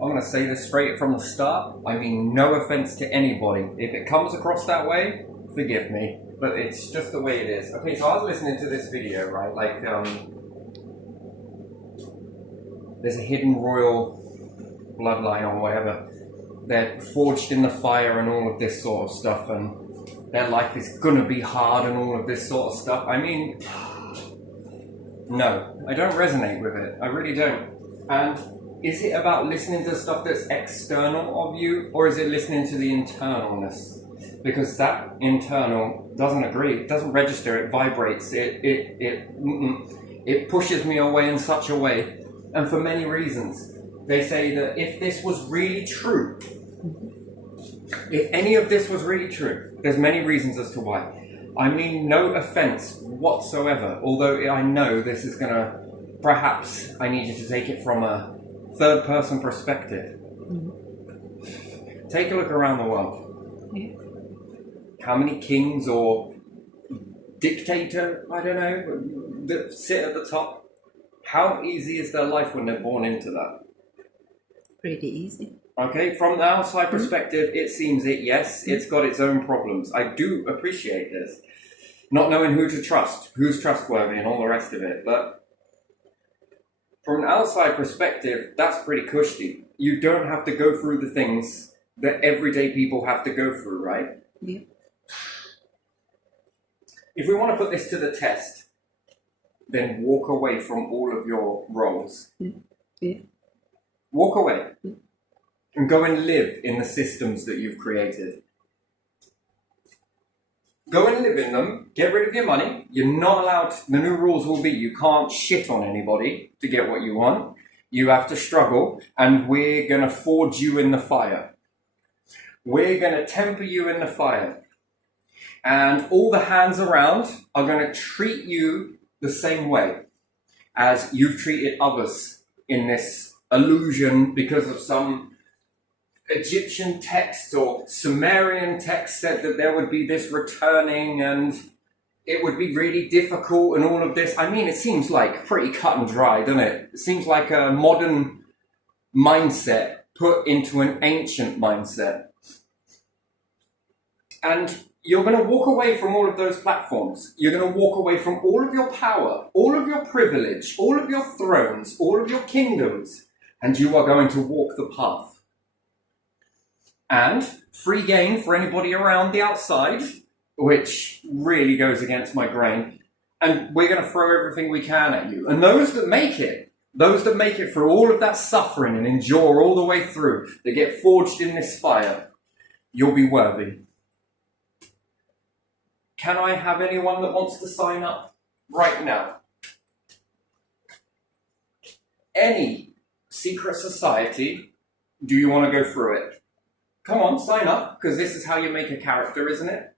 I'm going to say this straight from the start. I mean, no offense to anybody. If it comes across that way, forgive me. But it's just the way it is. Okay, so I was listening to this video, right? Like, there's a hidden royal bloodline or whatever. They're forged in the fire and all of this sort of stuff. And their life is going to be hard and all of this sort of stuff. I mean, no, I don't resonate with it. I really don't. And is it about listening to stuff that's external of you, or is it listening to the internalness? Because that internal doesn't agree, it doesn't register, it vibrates, it pushes me away in such a way, and for many reasons. They say that if this was really true, if any of this was really true, there's many reasons as to why. I mean, no offense whatsoever, although I know this is gonna, perhaps I need you to take it from a third person perspective. Take a look around the world. How many kings or dictator, I don't know, that sit at the top? How easy is their life when they're born into that? Pretty easy. Okay, from the outside perspective, it seems yes, it's got its own problems. I do appreciate this. Not knowing who to trust, who's trustworthy and all the rest of it, but from an outside perspective, that's pretty cushy. You don't have to go through the things that everyday people have to go through, right? Yeah. If we want to put this to the test, then walk away from all of your roles. Yeah. Walk away and go and live in the systems that you've created. Go and live in them, get rid of your money. You're not allowed, the new rules will be you can't shit on anybody to get what you want. You have to struggle, and we're going to forge you in the fire. We're going to temper you in the fire. And all the hands around are going to treat you the same way as you've treated others in this illusion because of some Egyptian text or Sumerian text said that there would be this returning and it would be really difficult and all of this. I mean, it seems like pretty cut and dry, doesn't it? It seems like a modern mindset put into an ancient mindset. And you're going to walk away from all of those platforms. You're going to walk away from all of your power, all of your privilege, all of your thrones, all of your kingdoms, and you are going to walk the path. And free game for anybody around the outside, which really goes against my grain. And we're going to throw everything we can at you. And those that make it through all of that suffering and endure all the way through, that get forged in this fire, you'll be worthy. Can I have anyone that wants to sign up right now? Any secret society, do you want to go through it? Come on, sign up, because this is how you make a character, isn't it?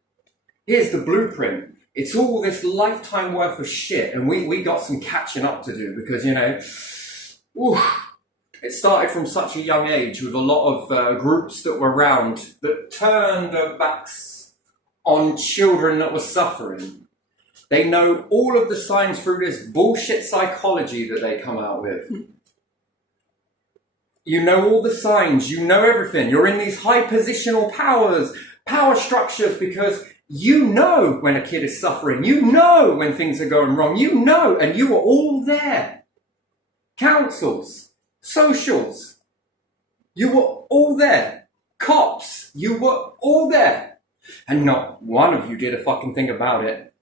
Here's the blueprint. It's all this lifetime worth of shit, and we got some catching up to do, because, you know, it started from such a young age with a lot of groups that were around that turned their backs on children that were suffering. They know all of the signs through this bullshit psychology that they come out with. You know all the signs, you know everything. You're in these high positional power structures, because you know when a kid is suffering. You know when things are going wrong. You know, and you are all there. Councils, socials, you were all there. Cops, you were all there. And not one of you did a fucking thing about it.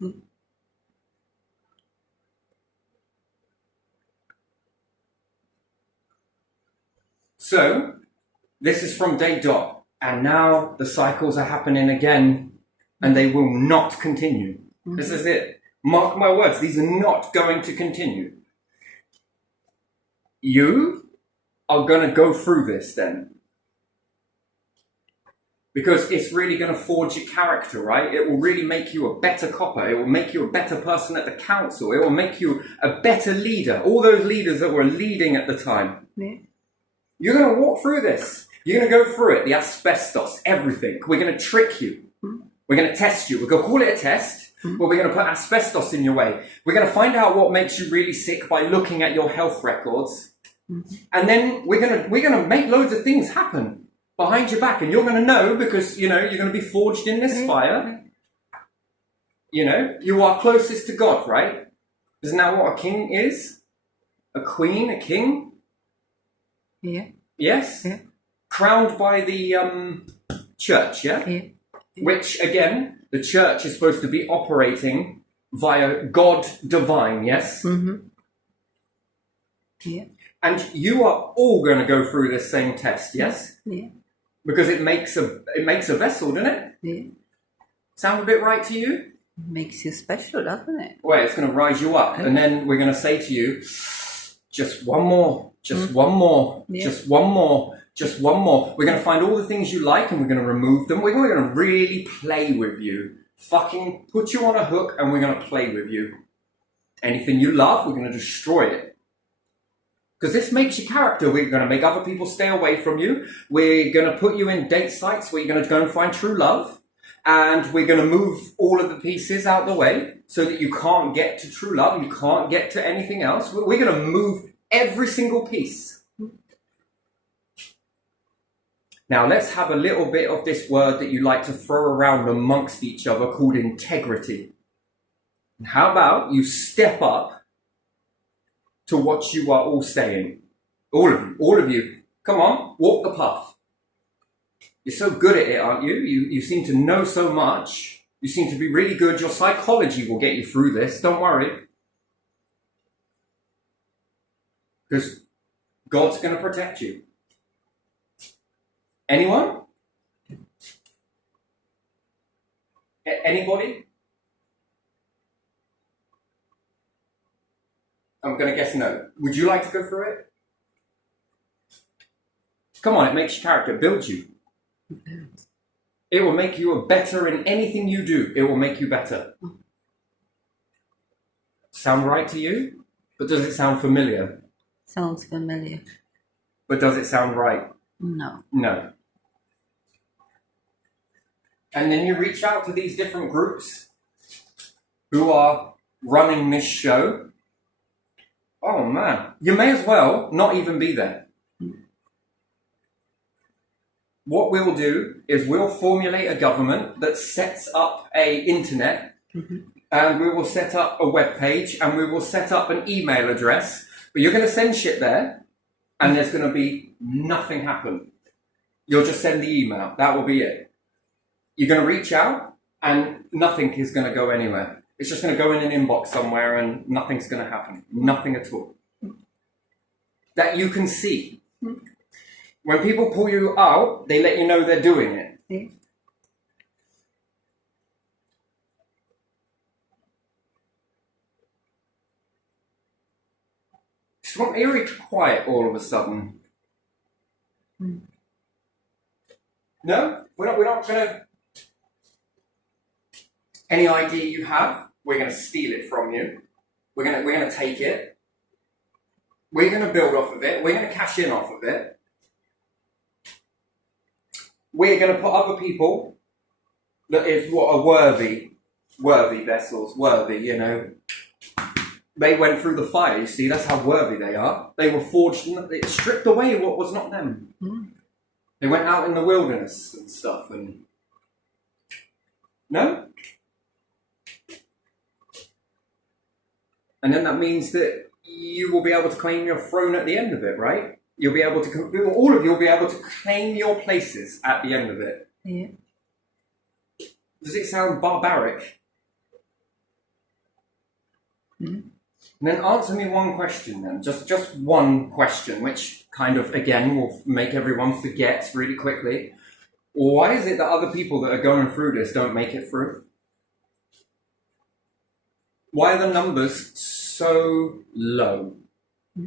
So, this is from day dot. And now the cycles are happening again. And they will not continue. This is it. Mark my words, these are not going to continue. You are going to go through this then. Because it's really going to forge your character, right? It will really make you a better copper. It will make you a better person at the council. It will make you a better leader. All those leaders that were leading at the time. Yeah. You're going to walk through this. You're going to go through it. The asbestos, everything. We're going to trick you. We're going to test you. We're going to call it a test, but we're going to put asbestos in your way. We're going to find out what makes you really sick by looking at your health records. And then we're gonna make loads of things happen behind your back, and you're gonna know because you're gonna be forged in this fire. You are closest to God, right? Isn't that what a king is? A queen, a king? Yeah. Yes? Yeah. Crowned by the church, yeah? Yeah. Which, again, the church is supposed to be operating via God divine, yes? Mm-hmm. Yeah. And you are all going to go through this same test, yes? Yeah. Because it makes a vessel, doesn't it? Yeah. Sound a bit right to you? Makes you special, doesn't it? Well, it's going to rise you up. And then we're going to say to you, just one more, just one more, just one more, just one more. We're going to find all the things you like and we're going to remove them. We're going to really play with you. Fucking put you on a hook and we're going to play with you. Anything you love, we're going to destroy it. Because this makes your character. We're going to make other people stay away from you. We're going to put you in date sites where you're going to go and find true love. And we're going to move all of the pieces out the way so that you can't get to true love. You can't get to anything else. We're going to move every single piece. Now, let's have a little bit of this word that you like to throw around amongst each other called integrity. And how about you step up to what you are all saying? All of you. Come on, walk the path. You're so good at it, aren't you? You seem to know so much. You seem to be really good. Your psychology will get you through this. Don't worry. Because God's going to protect you. Anyone? Anybody? I'm going to guess no. Would you like to go through it? Come on, it makes your character, it builds you. It will make you a better in anything you do. It will make you better. Sound right to you? But does it sound familiar? Sounds familiar. But does it sound right? No. No. And then you reach out to these different groups who are running this show. Oh man, you may as well not even be there. What we'll do is we'll formulate a government that sets up a internet, and we will set up a web page, and we will set up an email address. But you're going to send shit there, and there's going to be nothing happen. You'll just send the email. That will be it. You're going to reach out, and nothing is going to go anywhere. It's just going to go in an inbox somewhere, and nothing's going to happen. Nothing at all. That you can see. When people pull you out, they let you know they're doing it. Yeah. It's gone eerie quiet all of a sudden. No? We're not going to... Any idea you have, we're going to steal it from you. We're going to take it. We're going to build off of it. We're going to cash in off of it. We're going to put other people that is what are worthy vessels, They went through the fire, you see, that's how worthy they are. They were forged, it stripped away what was not them. They went out in the wilderness and stuff, and... No? And then that means that you will be able to claim your throne at the end of it, right? You'll be able to, all of you will be able to claim your places at the end of it. Yeah. Does it sound barbaric? And then answer me one question then, just one question, which kind of, again, will make everyone forget really quickly. Why is it that other people that are going through this don't make it through? Why are the numbers so low?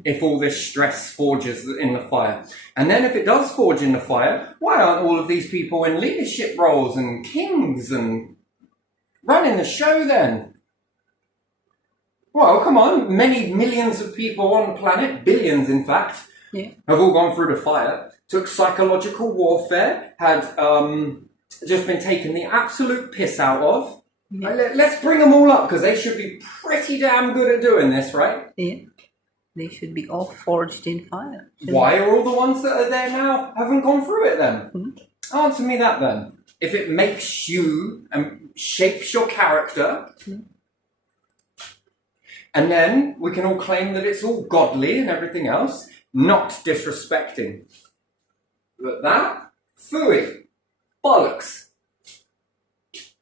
If all this stress forges in the fire. And then if it does forge in the fire, why aren't all of these people in leadership roles and kings and running the show then? Well, come on, many millions of people on the planet, billions in fact, have all gone through the fire, took psychological warfare, had just been taken the absolute piss out of. Let's bring them all up, because they should be pretty damn good at doing this, right? Yeah. They should be all forged in fire. Why are all the ones that are there now haven't gone through it then? Answer me that then. If it makes you and shapes your character, and then we can all claim that it's all godly and everything else, not disrespecting. But that, phooey, bollocks,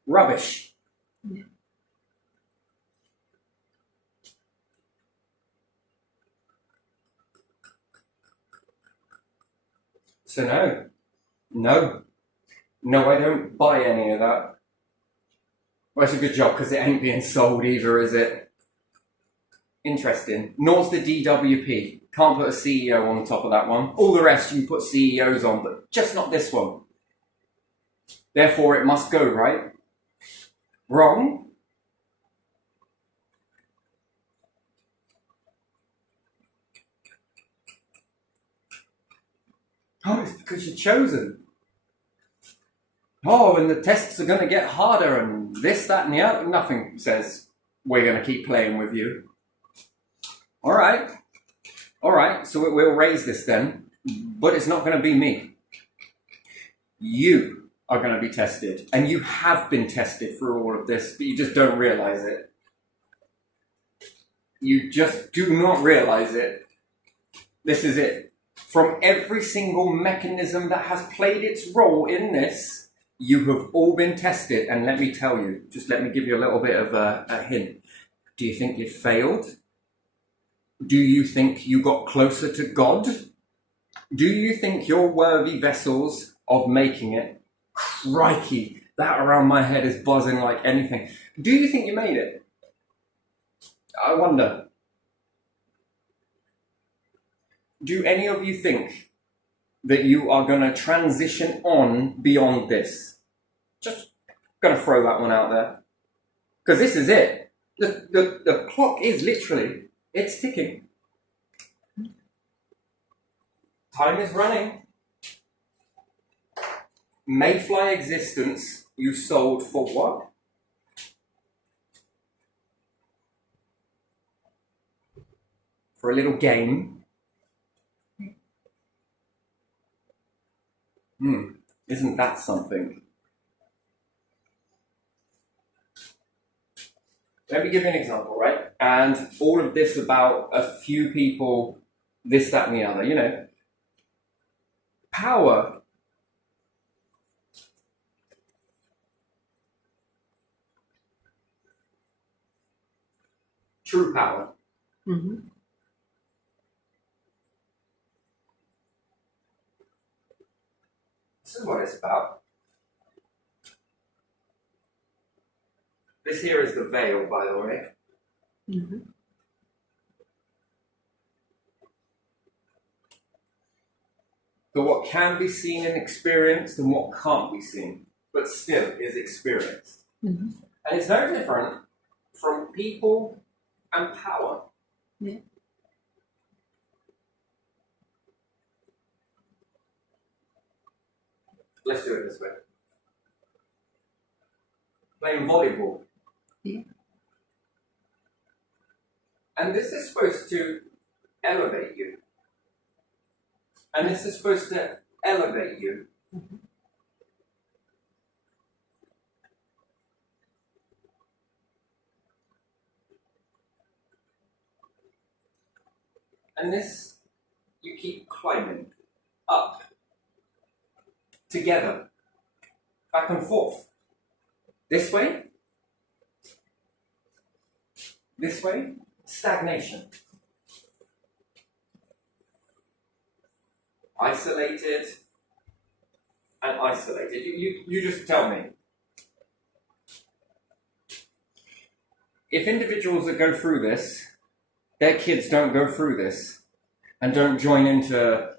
rubbish. So no, I don't buy any of that. Well, it's a good job because it ain't being sold either, is it? Interesting. Nor's the DWP. Can't put a CEO on top of that one. All the rest you can put CEOs on, but just not this one. Therefore, it must go, right? Wrong? Oh, it's because you're chosen. Oh, and the tests are going to get harder and this, that, and the other. Nothing says we're going to keep playing with you. All right, so we'll raise this then, but it's not going to be me. You are going to be tested, and you have been tested through all of this, but you just don't realize it. You just do not realize it. This is it. From every single mechanism that has played its role in this, you have all been tested, and let me tell you, just let me give you a little bit of a hint. Do you think you failed? Do you think you got closer to God? Do you think you're worthy vessels of making it? Crikey, that around my head is buzzing like anything. Do you think you made it? I wonder. Do any of you think that you are going to transition on beyond this? Just going to throw that one out there. Because this is it. The clock is literally, it's ticking. Time is running. Mayfly existence you sold for what? For a little game. Isn't that something? Let me give you an example, right? And all of this about a few people, this, that, and the other, you know. Power. True power. This is what it's about. This here is the veil, by the way. So what can be seen and experienced and what can't be seen, but still is experienced. And it's very different from people and power. Yeah. Let's do it this way. Playing volleyball. Yeah. And this is supposed to elevate you. And this is supposed to elevate you. And this, you keep climbing up, together, back and forth. This way, stagnation. Isolated and isolated. You just tell me. If individuals that go through this, their kids don't go through this and don't join into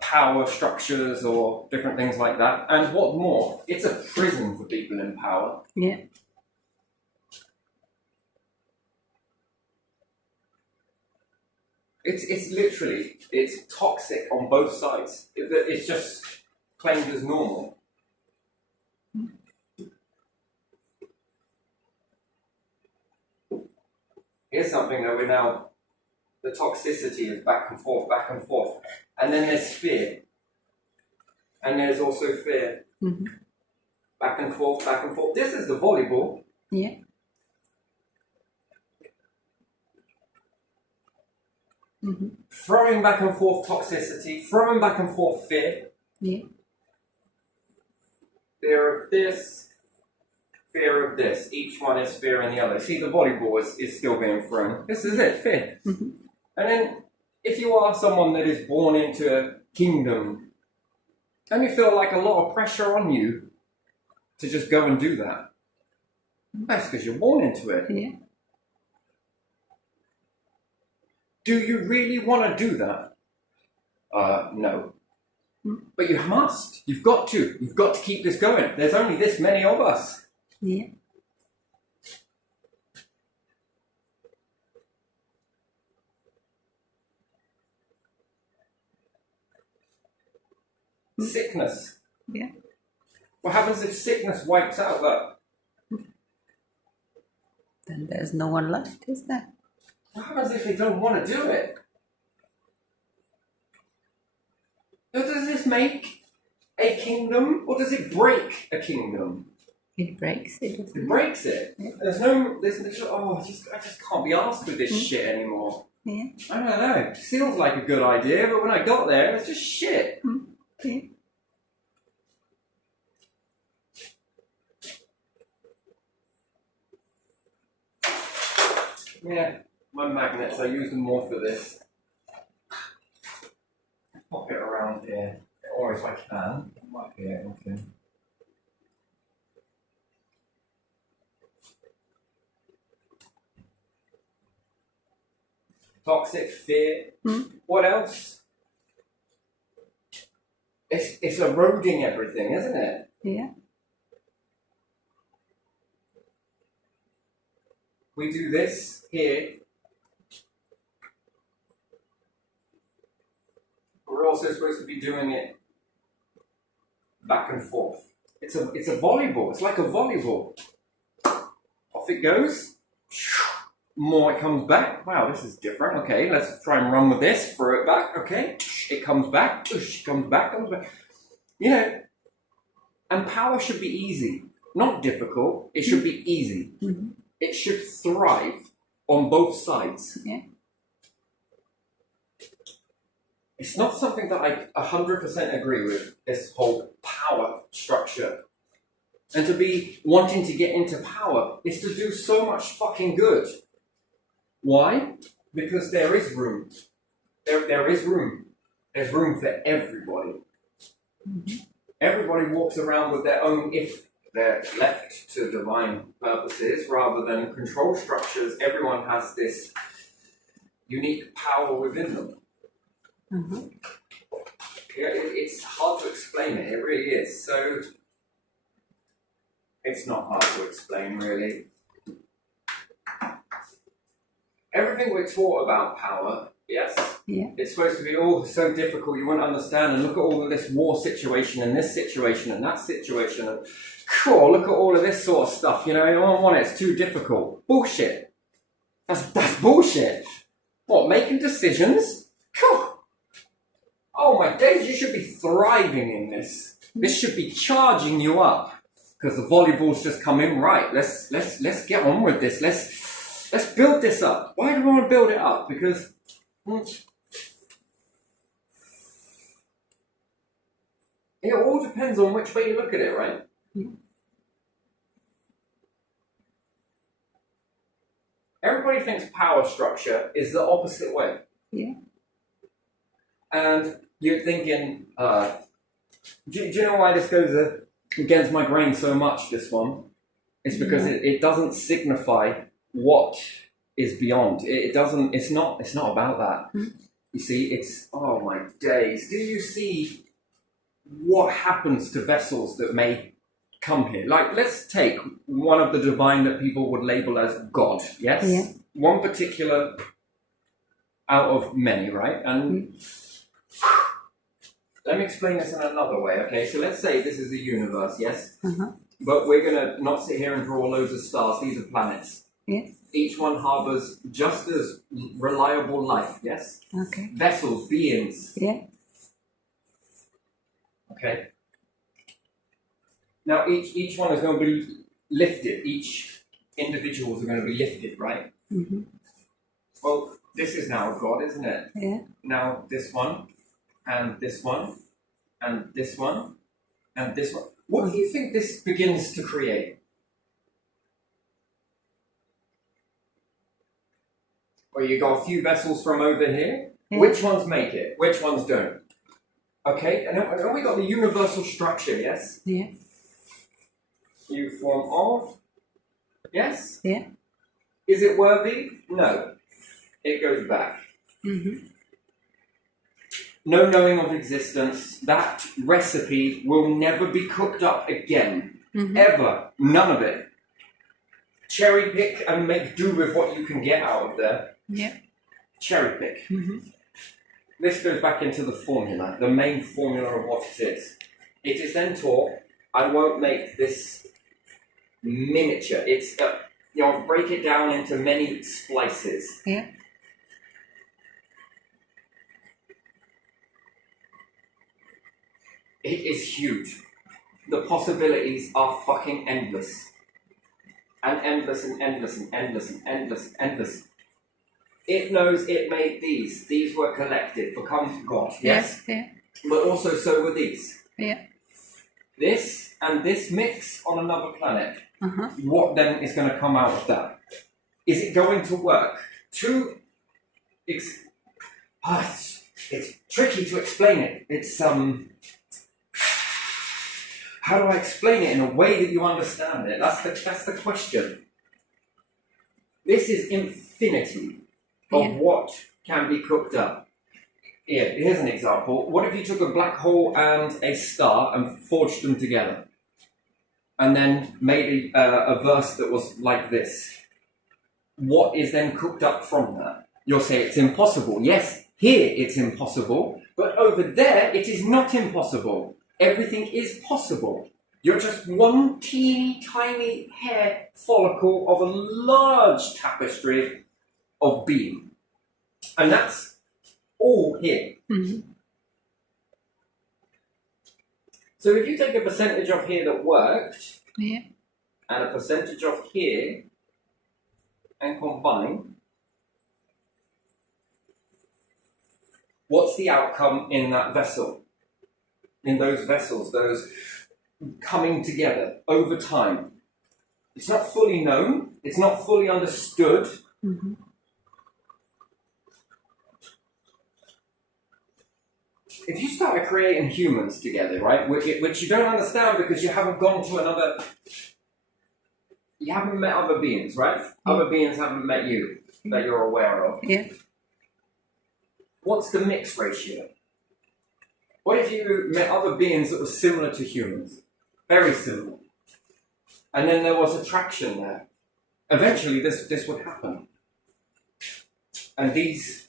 power structures or different things like that. And what more? It's a prison for people in power. Yeah. It's literally, it's toxic on both sides. It's just claimed as normal. Here's something that we're now The toxicity is back and forth, back and forth. And then there's fear. And there's also fear. Mm-hmm. Back and forth, back and forth. This is the volleyball. Yeah. Mm-hmm. Throwing back and forth toxicity, throwing back and forth fear. Yeah. Fear of this, fear of this. Each one is fear in the other. See, the volleyball is still being thrown. This is it, fear. Mm-hmm. And then, if you are someone that is born into a kingdom, then you feel like a lot of pressure on you to just go and do that. That's because you're born into it. Yeah. Do you really want to do that? No. But you must. You've got to. You've got to keep this going. There's only this many of us. Yeah. Sickness. Yeah. What happens if sickness wipes out that? Then there's no one left, is there? What happens if they don't want to do it? So does this make a kingdom, or does it break a kingdom? It breaks it. doesn't It breaks it. Yeah. There's I just can't be asked with this shit anymore. Yeah. I don't know. It feels like a good idea, but when I got there, it's just shit. Yeah. Yeah, my magnets, I use them more for this. Pop it around here, or if I can, up here, okay. Toxic fear. What else? It's eroding everything, isn't it? Yeah. We do this here. We're also supposed to be doing it back and forth. It's a volleyball. It's like a volleyball. Off it goes. More it comes back. Wow, this is different. Okay, let's try and run with this. Throw it back. Okay, it comes back. It comes back. Comes back. You know, and power should be easy, not difficult. It should be easy. Mm-hmm. It should thrive on both sides. Yeah. It's not something that I 100% agree with, this whole power structure. And to be wanting to get into power is to do so much fucking good. Why? Because there is room. There is room. There's room for everybody. Mm-hmm. Everybody walks around with their own, if they're left to divine purposes rather than control structures, everyone has this unique power within them. Mm-hmm. Yeah, it's hard to explain it, it really is. So, it's not hard to explain, really. Everything we're taught about power, yes, Yeah. it's supposed to be all so difficult, you won't understand, and look at all of this war situation, and this situation, and that situation, and cool, look at all of this sort of stuff, you know, you don't want it, it's too difficult. Bullshit. That's bullshit. What, making decisions? Cool. Oh my days, you should be thriving in this. This should be charging you up. Because the volleyball's just come in, right, let's get on with this, let's build this up. Why do we want to build it up? Because it all depends on which way you look at it, right? Yeah. Everybody thinks power structure is the opposite way. Yeah. And you're thinking, do you know why this goes against my grain so much, this one? It's because it doesn't signify what is beyond. It's not about that. Mm-hmm. You see, it's, oh my days. Do you see what happens to vessels that may come here? Like, let's take one of the divine that people would label as God, yes? Yeah. One particular out of many, right? And let me explain this in another way, okay? So let's say this is the universe, yes? Uh-huh. But we're going to not sit here and draw loads of stars. These are planets. Yeah. Each one harbors just as reliable life, yes? Okay. Vessels, beings. Yeah. Okay. Now each one is going to be lifted. Each individuals are going to be lifted, right? Mm-hmm. Well, this is now a God, isn't it? Yeah. Now this one, and this one, and this one, and this one. What do you think this begins to create? Well, you got a few vessels from over here. Yeah. Which ones make it? Which ones don't? Okay, and then we got the universal structure, yes? Yeah. You form of, yes? Yeah. Is it worthy? No. It goes back. Mm-hmm. No knowing of existence. That recipe will never be cooked up again. Mm-hmm. Ever. None of it. Cherry pick and make do with what you can get out of there. Yeah. Cherry pick. Mm-hmm. This goes back into the formula, the main formula of what it is. It is then taught, I won't make this miniature. It's, I'll break it down into many splices. Yeah. It is huge. The possibilities are fucking endless. And endless and endless and endless and endless and endless. It knows it made these. These were collected, become God, yes? Yeah. But also so were these. Yeah. This and this mix on another planet. Uh-huh. What then is going to come out of that? Is it going to work? It's tricky to explain it. It's how do I explain it in a way that you understand it? That's the question. This is infinity of what can be cooked up. Yeah, here's an example. What if you took a black hole and a star and forged them together? And then made a verse that was like this. What is then cooked up from that? You'll say it's impossible. Yes, here it's impossible, but over there it is not impossible. Everything is possible. You're just one teeny tiny hair follicle of a large tapestry of being. And that's all here. Mm-hmm. So if you take a percentage of here that worked, Yeah. and a percentage of here, and combine, what's the outcome in that vessel? In those vessels, those coming together over time. It's not fully known, it's not fully understood. Mm-hmm. If you started creating humans together, right, which you don't understand because you haven't gone to another, you haven't met other beings, right? Other beings haven't met you that you're aware of. Yeah. What's the mix ratio? What if you met other beings that were similar to humans? Very similar. And then there was attraction there. Eventually this would happen. And these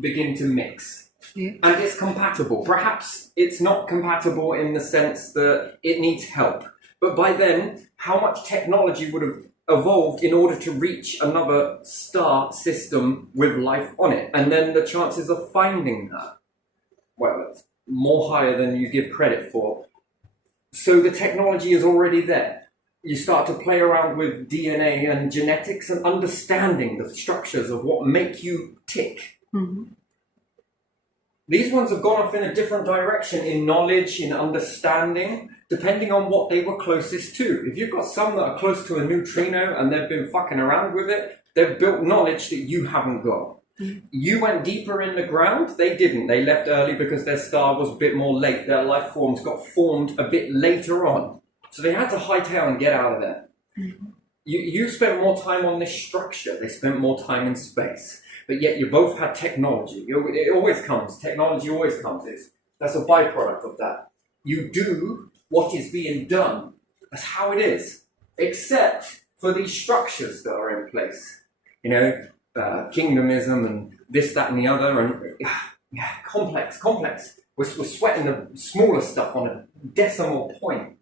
begin to mix. Yeah. And it's compatible. Perhaps it's not compatible in the sense that it needs help. But by then, how much technology would have evolved in order to reach another star system with life on it? And then the chances of finding that, well, it's more higher than you give credit for. So the technology is already there. You start to play around with DNA and genetics and understanding the structures of what make you tick. Mm-hmm. These ones have gone off in a different direction in knowledge, in understanding, depending on what they were closest to. If you've got some that are close to a neutrino and they've been fucking around with it, they've built knowledge that you haven't got. Mm-hmm. You went deeper in the ground, they didn't. They left early because their star was a bit more late. Their life forms got formed a bit later on. So they had to hightail and get out of there. Mm-hmm. You spent more time on this structure. They spent more time in space. But yet you both had technology. It always comes. Technology always comes. That's a byproduct of that. You do what is being done. That's how it is. Except for these structures that are in place. You know, kingdomism and this, that, and the other. And complex. We're sweating the smaller stuff on a decimal point.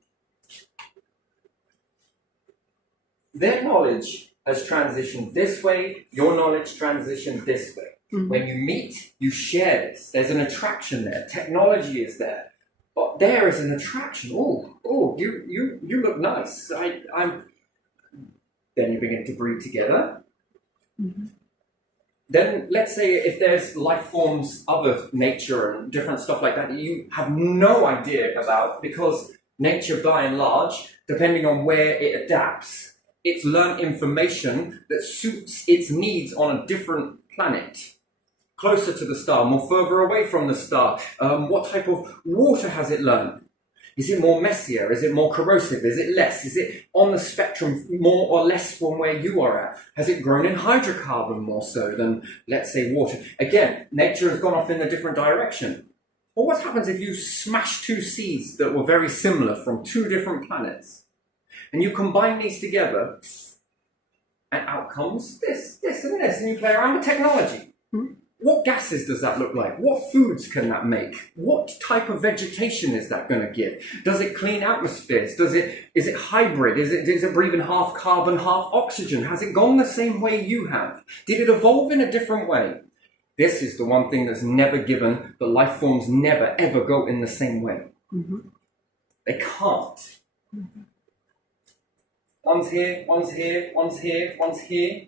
Their knowledge has transitioned this way, your knowledge transitioned this way. When you meet, you share this. There's an attraction there. Technology is there. But there is an attraction. Oh, you look nice. I'm. Then you begin to breed together. Then let's say if there's life forms, other nature and different stuff like that you have no idea about, because nature by and large, depending on where it adapts, it's learned information that suits its needs on a different planet. Closer to the star, more further away from the star. What type of water has it learned? Is it more messier? Is it more corrosive? Is it less? Is it on the spectrum more or less from where you are at? Has it grown in hydrocarbon more so than, let's say, water? Again, nature has gone off in a different direction. Well, what happens if you smash two seeds that were very similar from two different planets, and you combine these together, and out comes this, and you play around with technology? What gases does that look like? What foods can that make? What type of vegetation is that going to give? Does it clean atmospheres? Is it hybrid? Is it breathing half carbon, half oxygen? Has it gone the same way you have? Did it evolve in a different way? This is the one thing that's never given. The life forms never ever go in the same way. They can't. One's here, one's here, one's here, one's here.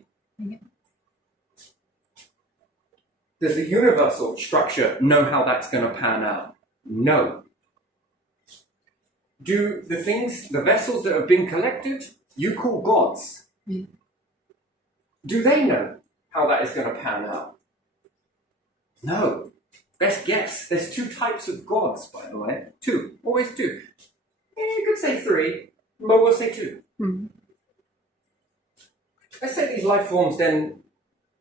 Does the universal structure know how that's going to pan out? No. Do the vessels that have been collected, you call gods, do they know how that is going to pan out? No. Best guess. There's two types of gods, by the way. Two. Always two. You could say three, but we'll say two. Let's say these life forms then,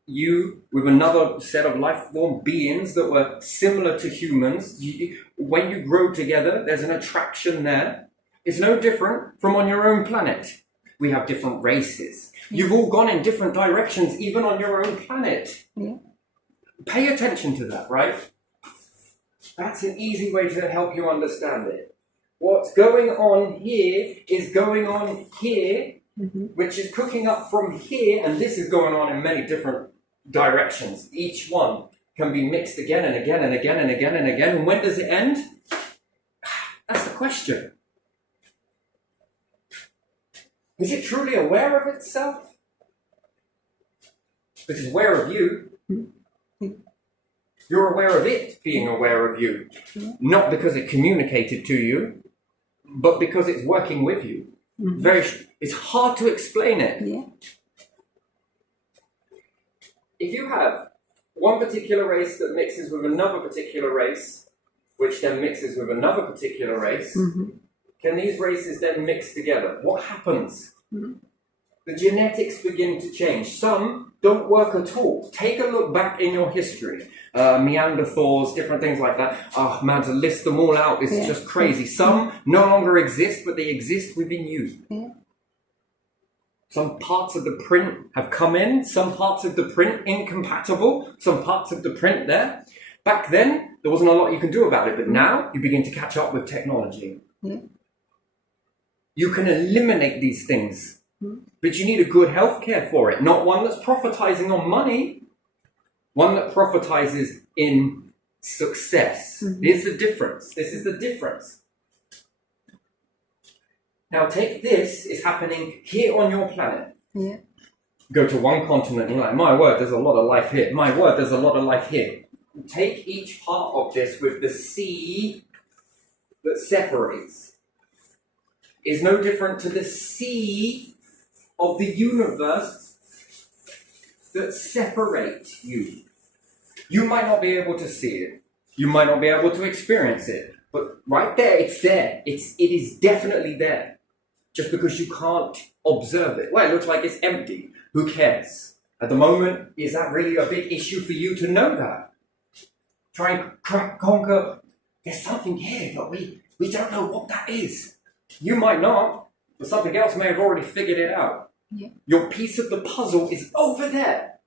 you with another set of life form beings that were similar to humans, when you grow together, there's an attraction there. It's no different from on your own planet. We have different races. You've all gone in different directions, even on your own planet. Pay attention to that, right? That's an easy way to help you understand it. What's going on here is going on here, which is cooking up from here, and this is going on in many different directions. Each one can be mixed again and again and again and again and again. And when does it end? That's the question. Is it truly aware of itself? It is aware of you. You're aware of it being aware of you. Not because it communicated to you, but because it's working with you. It's hard to explain it. If you have one particular race that mixes with another particular race, which then mixes with another particular race, can these races then mix together? What happens? The genetics begin to change. Some don't work at all. Take a look back in your history. Neanderthals, different things like that. Oh man, to list them all out is just crazy. Some no longer exist, but they exist within you. Some parts of the print have come in, some parts of the print incompatible, some parts of the print there. Back then, there wasn't a lot you can do about it, but now you begin to catch up with technology. You can eliminate these things, but you need a good healthcare for it, not one that's prophetizing on money, one that prophetizes in success. Here's the difference. This is the difference. Now take this, is happening here on your planet. Go to one continent, you're like, my word, there's a lot of life here. My word, there's a lot of life here. Take each part of this with the sea that separates. Is no different to the sea of the universe that separate you. You might not be able to see it. You might not be able to experience it. But right there, it's there. It is definitely there. Just because you can't observe it. Well, it looks like it's empty. Who cares? At the moment, is that really a big issue for you to know that? Try and conquer. There's something here, but we don't know what that is. You might not, but something else may have already figured it out. Your piece of the puzzle is over there.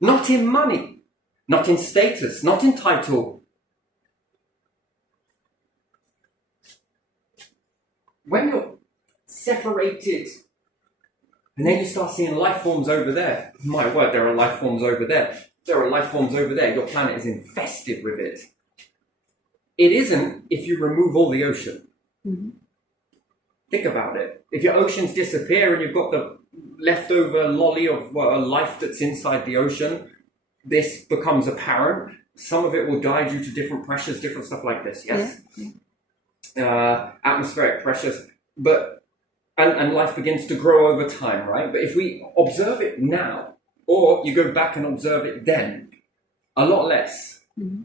Not in money, not in status, not in title. When you're separated And then you start seeing life forms over there. My word, there are life forms over there. There are life forms over there. Your planet is infested with it. It isn't if you remove all the ocean. Mm-hmm. Think about it. If your oceans disappear and you've got the leftover lolly of life that's inside the ocean, this becomes apparent. Some of it will die due to different pressures, different stuff like this, yes? Yeah. Atmospheric pressures. But and life begins to grow over time, right? But if we observe it now, or you go back and observe it then, a lot less. Mm-hmm.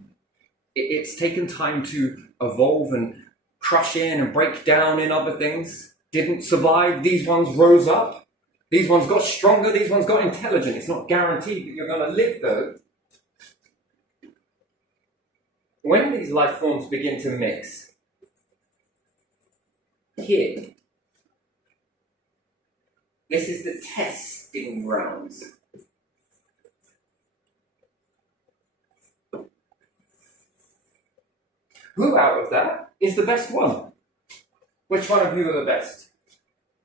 It's taken time to evolve and crush in and break down in other things. Didn't survive. These ones rose up. These ones got stronger. These ones got intelligent. It's not guaranteed that you're going to live, though. When these life forms begin to mix, here, this is the testing grounds. Who out of that is the best one? Which one of you are the best?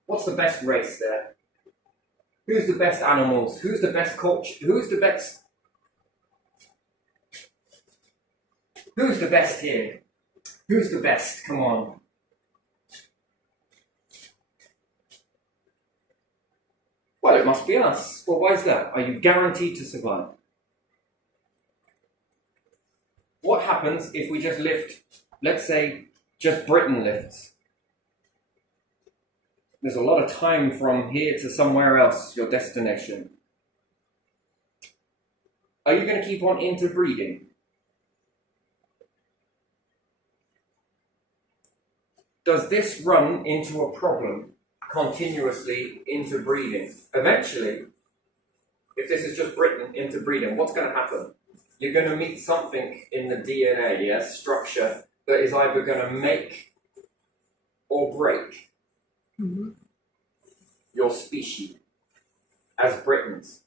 What's the best race there? Who's the best animals? Who's the best culture? Who's the best? Who's the best here? Who's the best? Come on. Well, it must be us. Well, why is that? Are you guaranteed to survive? What happens if we just lift, let's say, just Britain lifts? There's a lot of time from here to somewhere else, your destination. Are you going to keep on interbreeding? Does this run into a problem continuously interbreeding? Eventually, if this is just Britain interbreeding, what's going to happen? You're going to meet something in the DNA, yes, structure, that is either going to make or break your species as Britons.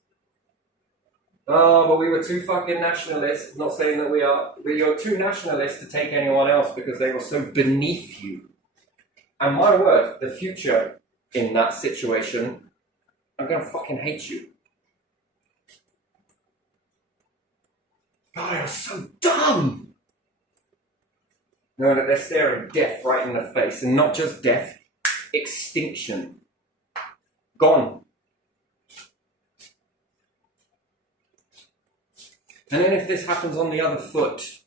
Oh, but we were too fucking nationalists. Not saying that we are, but you're too nationalist to take anyone else because they were so beneath you. And my word, the future in that situation, I'm going to fucking hate you. God, you're so dumb! No, that they're staring death right in the face, and not just death, extinction. Gone. And then if this happens on the other foot,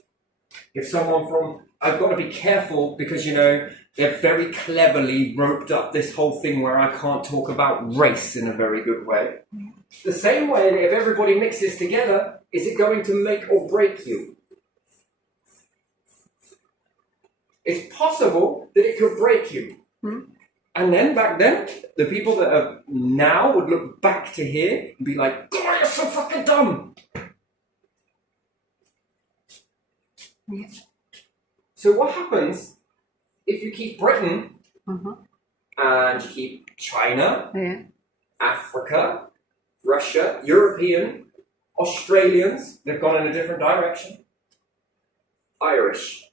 if someone from, I've got to be careful because, you know, they've very cleverly roped up this whole thing where I can't talk about race in a very good way. The same way that if everybody mixes together, is it going to make or break you? It's possible that it could break you. And then back then, the people that are now would look back to here and be like, God, you're so fucking dumb. Yeah. So what happens if you keep Britain and you keep China, Africa, Russia, European, Australians, they've gone in a different direction, Irish,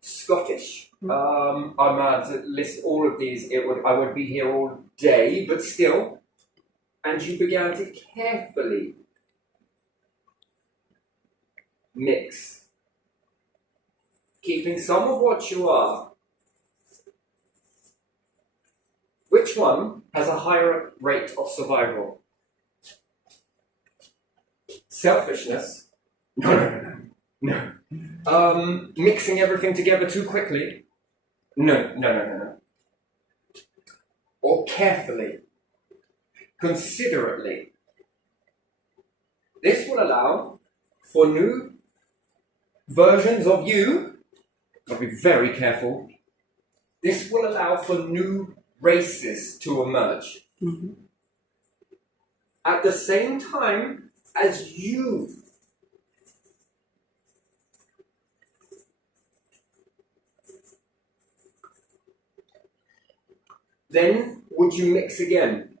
Scottish. I'm mad to list all of these. I would be here all day, but still. And you began to carefully mix, keeping some of what you are. Which one has a higher rate of survival? Selfishness? No. Mixing everything together too quickly? No. Or carefully, considerately. This will allow for new versions of you. I'll be very careful. This will allow for new races to emerge. At the same time as you. Then would you mix again,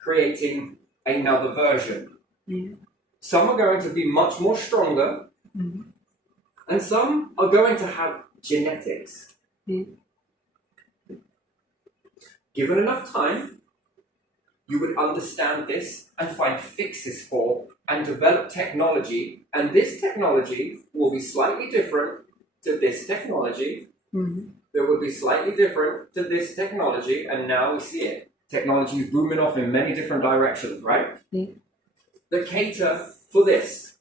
creating another version? Some are going to be much more stronger, and some are going to have genetics. given enough time, you would understand this and find fixes for and develop technology, and this technology will be slightly different to this technology. That will be slightly different to this technology, and now we see it. Technology is booming off in many different directions, right? That cater for this.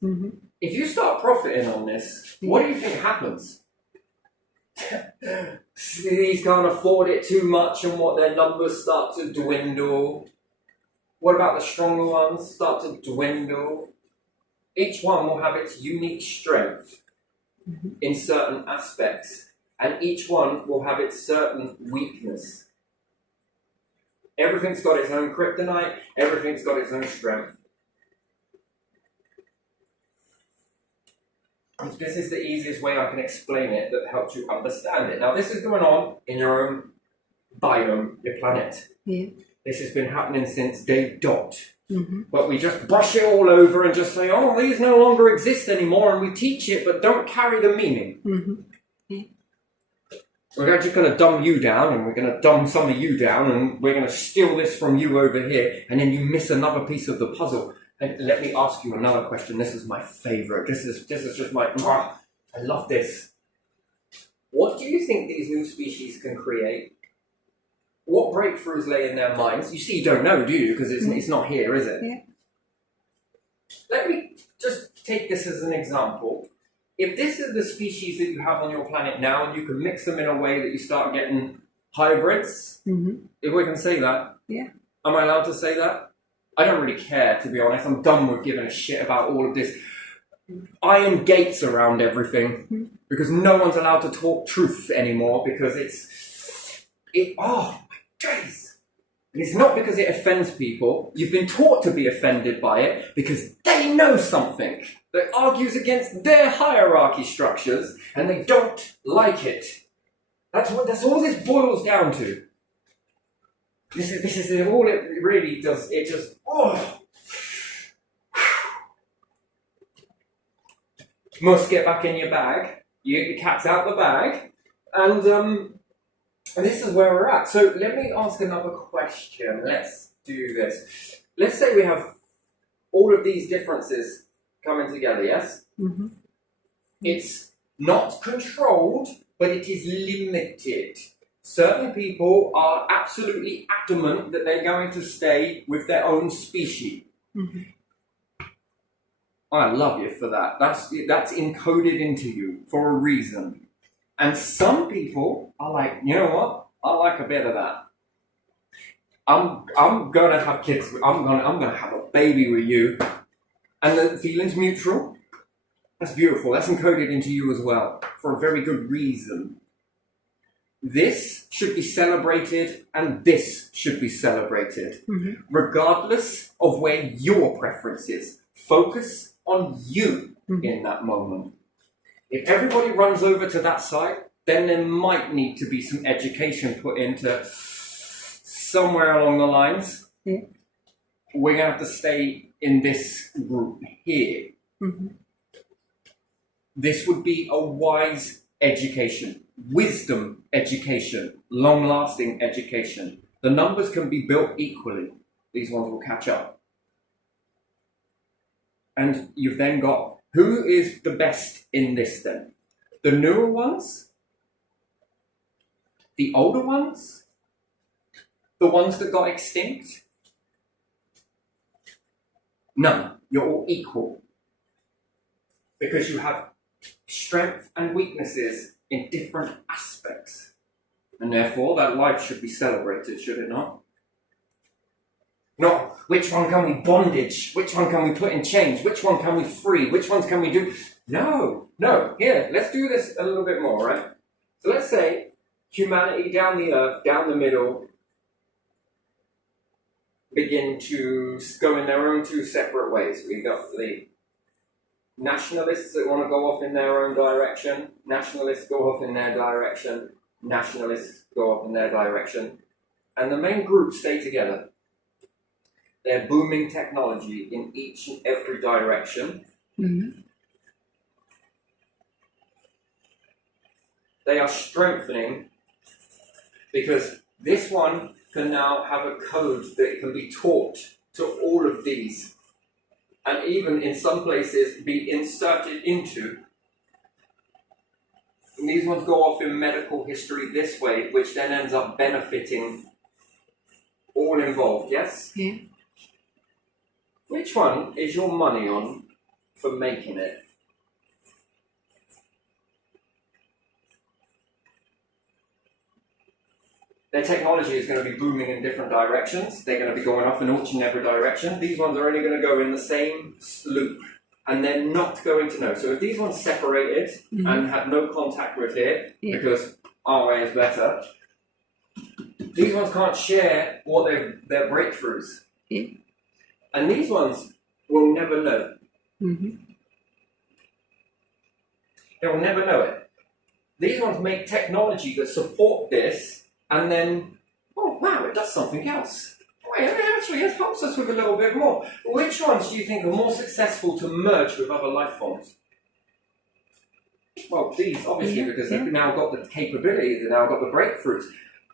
If you start profiting on this, what do you think happens? These can't afford it too much, and what their numbers start to dwindle. What about the stronger ones start to dwindle? Each one will have its unique strength in certain aspects, and each one will have its certain weakness. Everything's got its own kryptonite, everything's got its own strength. This is the easiest way I can explain it that helps you understand it. Now, this is going on in your own biome, your planet. This has been happening since day dot. But we just brush it all over and just say, oh, these no longer exist anymore, and we teach it, but don't carry the meaning. We're actually going to dumb you down, and we're going to dumb some of you down, and we're going to steal this from you over here, and then you miss another piece of the puzzle. And let me ask you another question. This is my favorite. This is just my, I love this. What do you think these new species can create? What breakthroughs lay in their minds? You see, you don't know, do you? Because it's not here, is it? Yeah. Let me just take this as an example. If this is the species that you have on your planet now, and you can mix them in a way that you start getting hybrids, if we can say that. Yeah. Am I allowed to say that? I don't really care, to be honest. I'm done with giving a shit about all of this iron gates around everything, because no one's allowed to talk truth anymore, because oh my days. And it's not because it offends people. You've been taught to be offended by it because they know something that argues against their hierarchy structures, and they don't like it. That's all this boils down to. This is all it really does. It just, must get back in your bag. Your cat's out the bag. And this is where we're at. So let me ask another question. Let's do this. Let's say we have all of these differences coming together, yes? It's not controlled, but it is limited. Certain people are absolutely adamant that they're going to stay with their own species. I love you for that. That's encoded into you for a reason. And some people are like, you know what? I like a bit of that. I'm gonna have kids. I'm gonna have a baby with you, and the feeling's mutual. That's beautiful. That's encoded into you as well for a very good reason. This should be celebrated, and this should be celebrated, regardless of where your preference is. Focus on you in that moment. If everybody runs over to that side, then there might need to be some education put into somewhere along the lines. We're going to have to stay in this group here. This would be a wise education, wisdom education, long-lasting education. The numbers can be built equally. These ones will catch up. And you've then got, who is the best in this then? The newer ones? The older ones? The ones that got extinct? None. You're all equal. Because you have strength and weaknesses in different aspects. And therefore, that life should be celebrated, should it not? Not, which one can we bondage? Which one can we put in chains? Which one can we free? Which ones can we do? No. Here, let's do this a little bit more, right? So let's say humanity down the earth, down the middle, begin to go in their own two separate ways. We've got the nationalists that want to go off in their own direction. Nationalists go off in their direction. Nationalists go off in their direction. And the main groups stay together. They're booming technology in each and every direction. They are strengthening because this one can now have a code that can be taught to all of these, and even in some places be inserted into. And these ones go off in medical history this way, which then ends up benefiting all involved, yes? Yeah. Which one is your money on for making it? Their technology is going to be booming in different directions. They're going to be going off in each and every direction. These ones are only going to go in the same loop, and they're not going to know. So if these ones separated and had no contact with it, because our way is better, these ones can't share what their breakthroughs. Yeah. And these ones will never know. They will never know it. These ones make technology that support this, and then, oh wow, it does something else. Wait, actually, it helps us with a little bit more. Which ones do you think are more successful to merge with other life forms? Well, these, obviously, because they've now got the capability, they've now got the breakthroughs.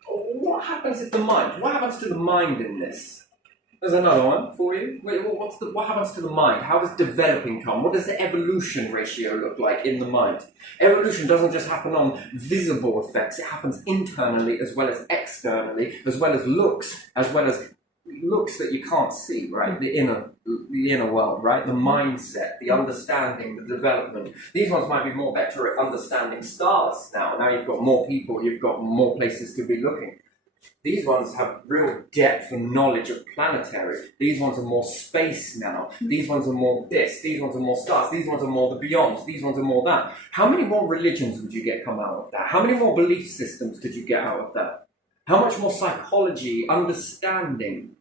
What happens if the mind? What happens to the mind in this? There's another one for you. Wait, what happens to the mind? How does developing come? What does the evolution ratio look like in the mind? Evolution doesn't just happen on visible effects. It happens internally as well as externally, as well as looks that you can't see, right? The inner world, right? The mindset, the understanding, the development. These ones might be more better at understanding stars now. Now you've got more people, you've got more places to be looking. These ones have real depth and knowledge of planetary. These ones are more space now. These ones are more this. These ones are more stars. These ones are more the beyond. These ones are more that. How many more religions would you come out of that? How many more belief systems could you get out of that? How much more psychology, understanding?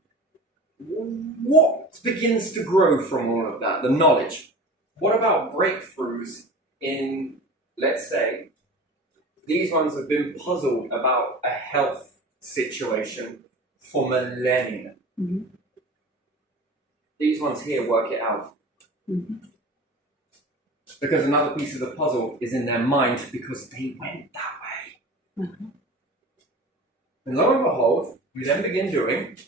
What begins to grow from all of that? The knowledge. What about breakthroughs in, let's say, these ones have been puzzled about a health situation for millennia. These ones here work it out. Because another piece of the puzzle is in their mind because they went that way. And lo and behold, we then begin doing,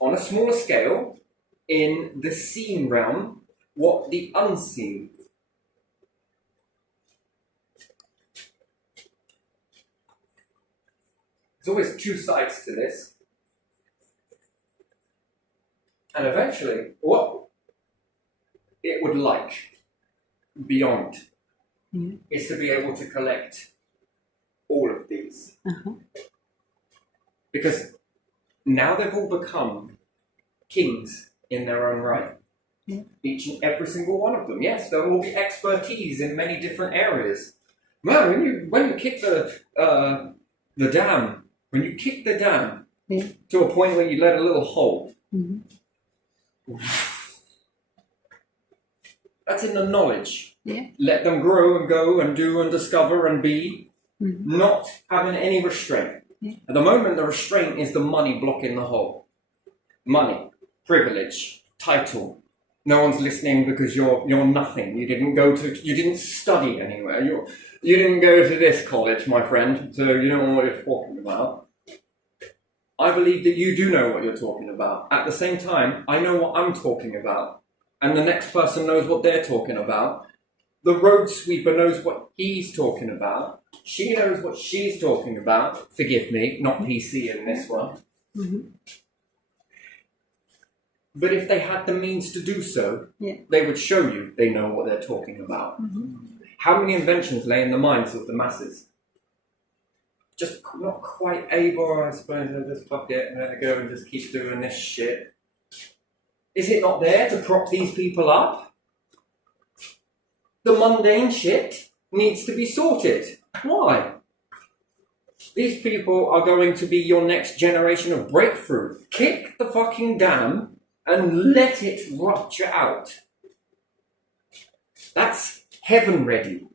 on a smaller scale, in the seen realm, what the unseen. There's always two sides to this. And eventually, what it would like, beyond, is to be able to collect all of these. Because now they've all become kings in their own right. Each and every single one of them. Yes, there will be expertise in many different areas. Man, when you kick the dam, when you kick the dam to a point where you let a little hole, that's in the knowledge. Let them grow and go and do and discover and be, not having any restraint. At the moment, the restraint is the money blocking the hole. Money, privilege, title. No one's listening because you're nothing. You didn't study anywhere. You didn't go to this college, my friend, so you don't know what you're talking about. I believe that you do know what you're talking about. At the same time, I know what I'm talking about. And the next person knows what they're talking about. The road sweeper knows what he's talking about. She knows what she's talking about. Forgive me, not PC in this one. But if they had the means to do so, they would show you they know what they're talking about. How many inventions lay in the minds of the masses? Just not quite able, I suppose, to just fuck it and let it go and just keep doing this shit. Is it not there to prop these people up? The mundane shit needs to be sorted. Why? These people are going to be your next generation of breakthrough. Kick the fucking dam and let it rupture out. That's heaven ready.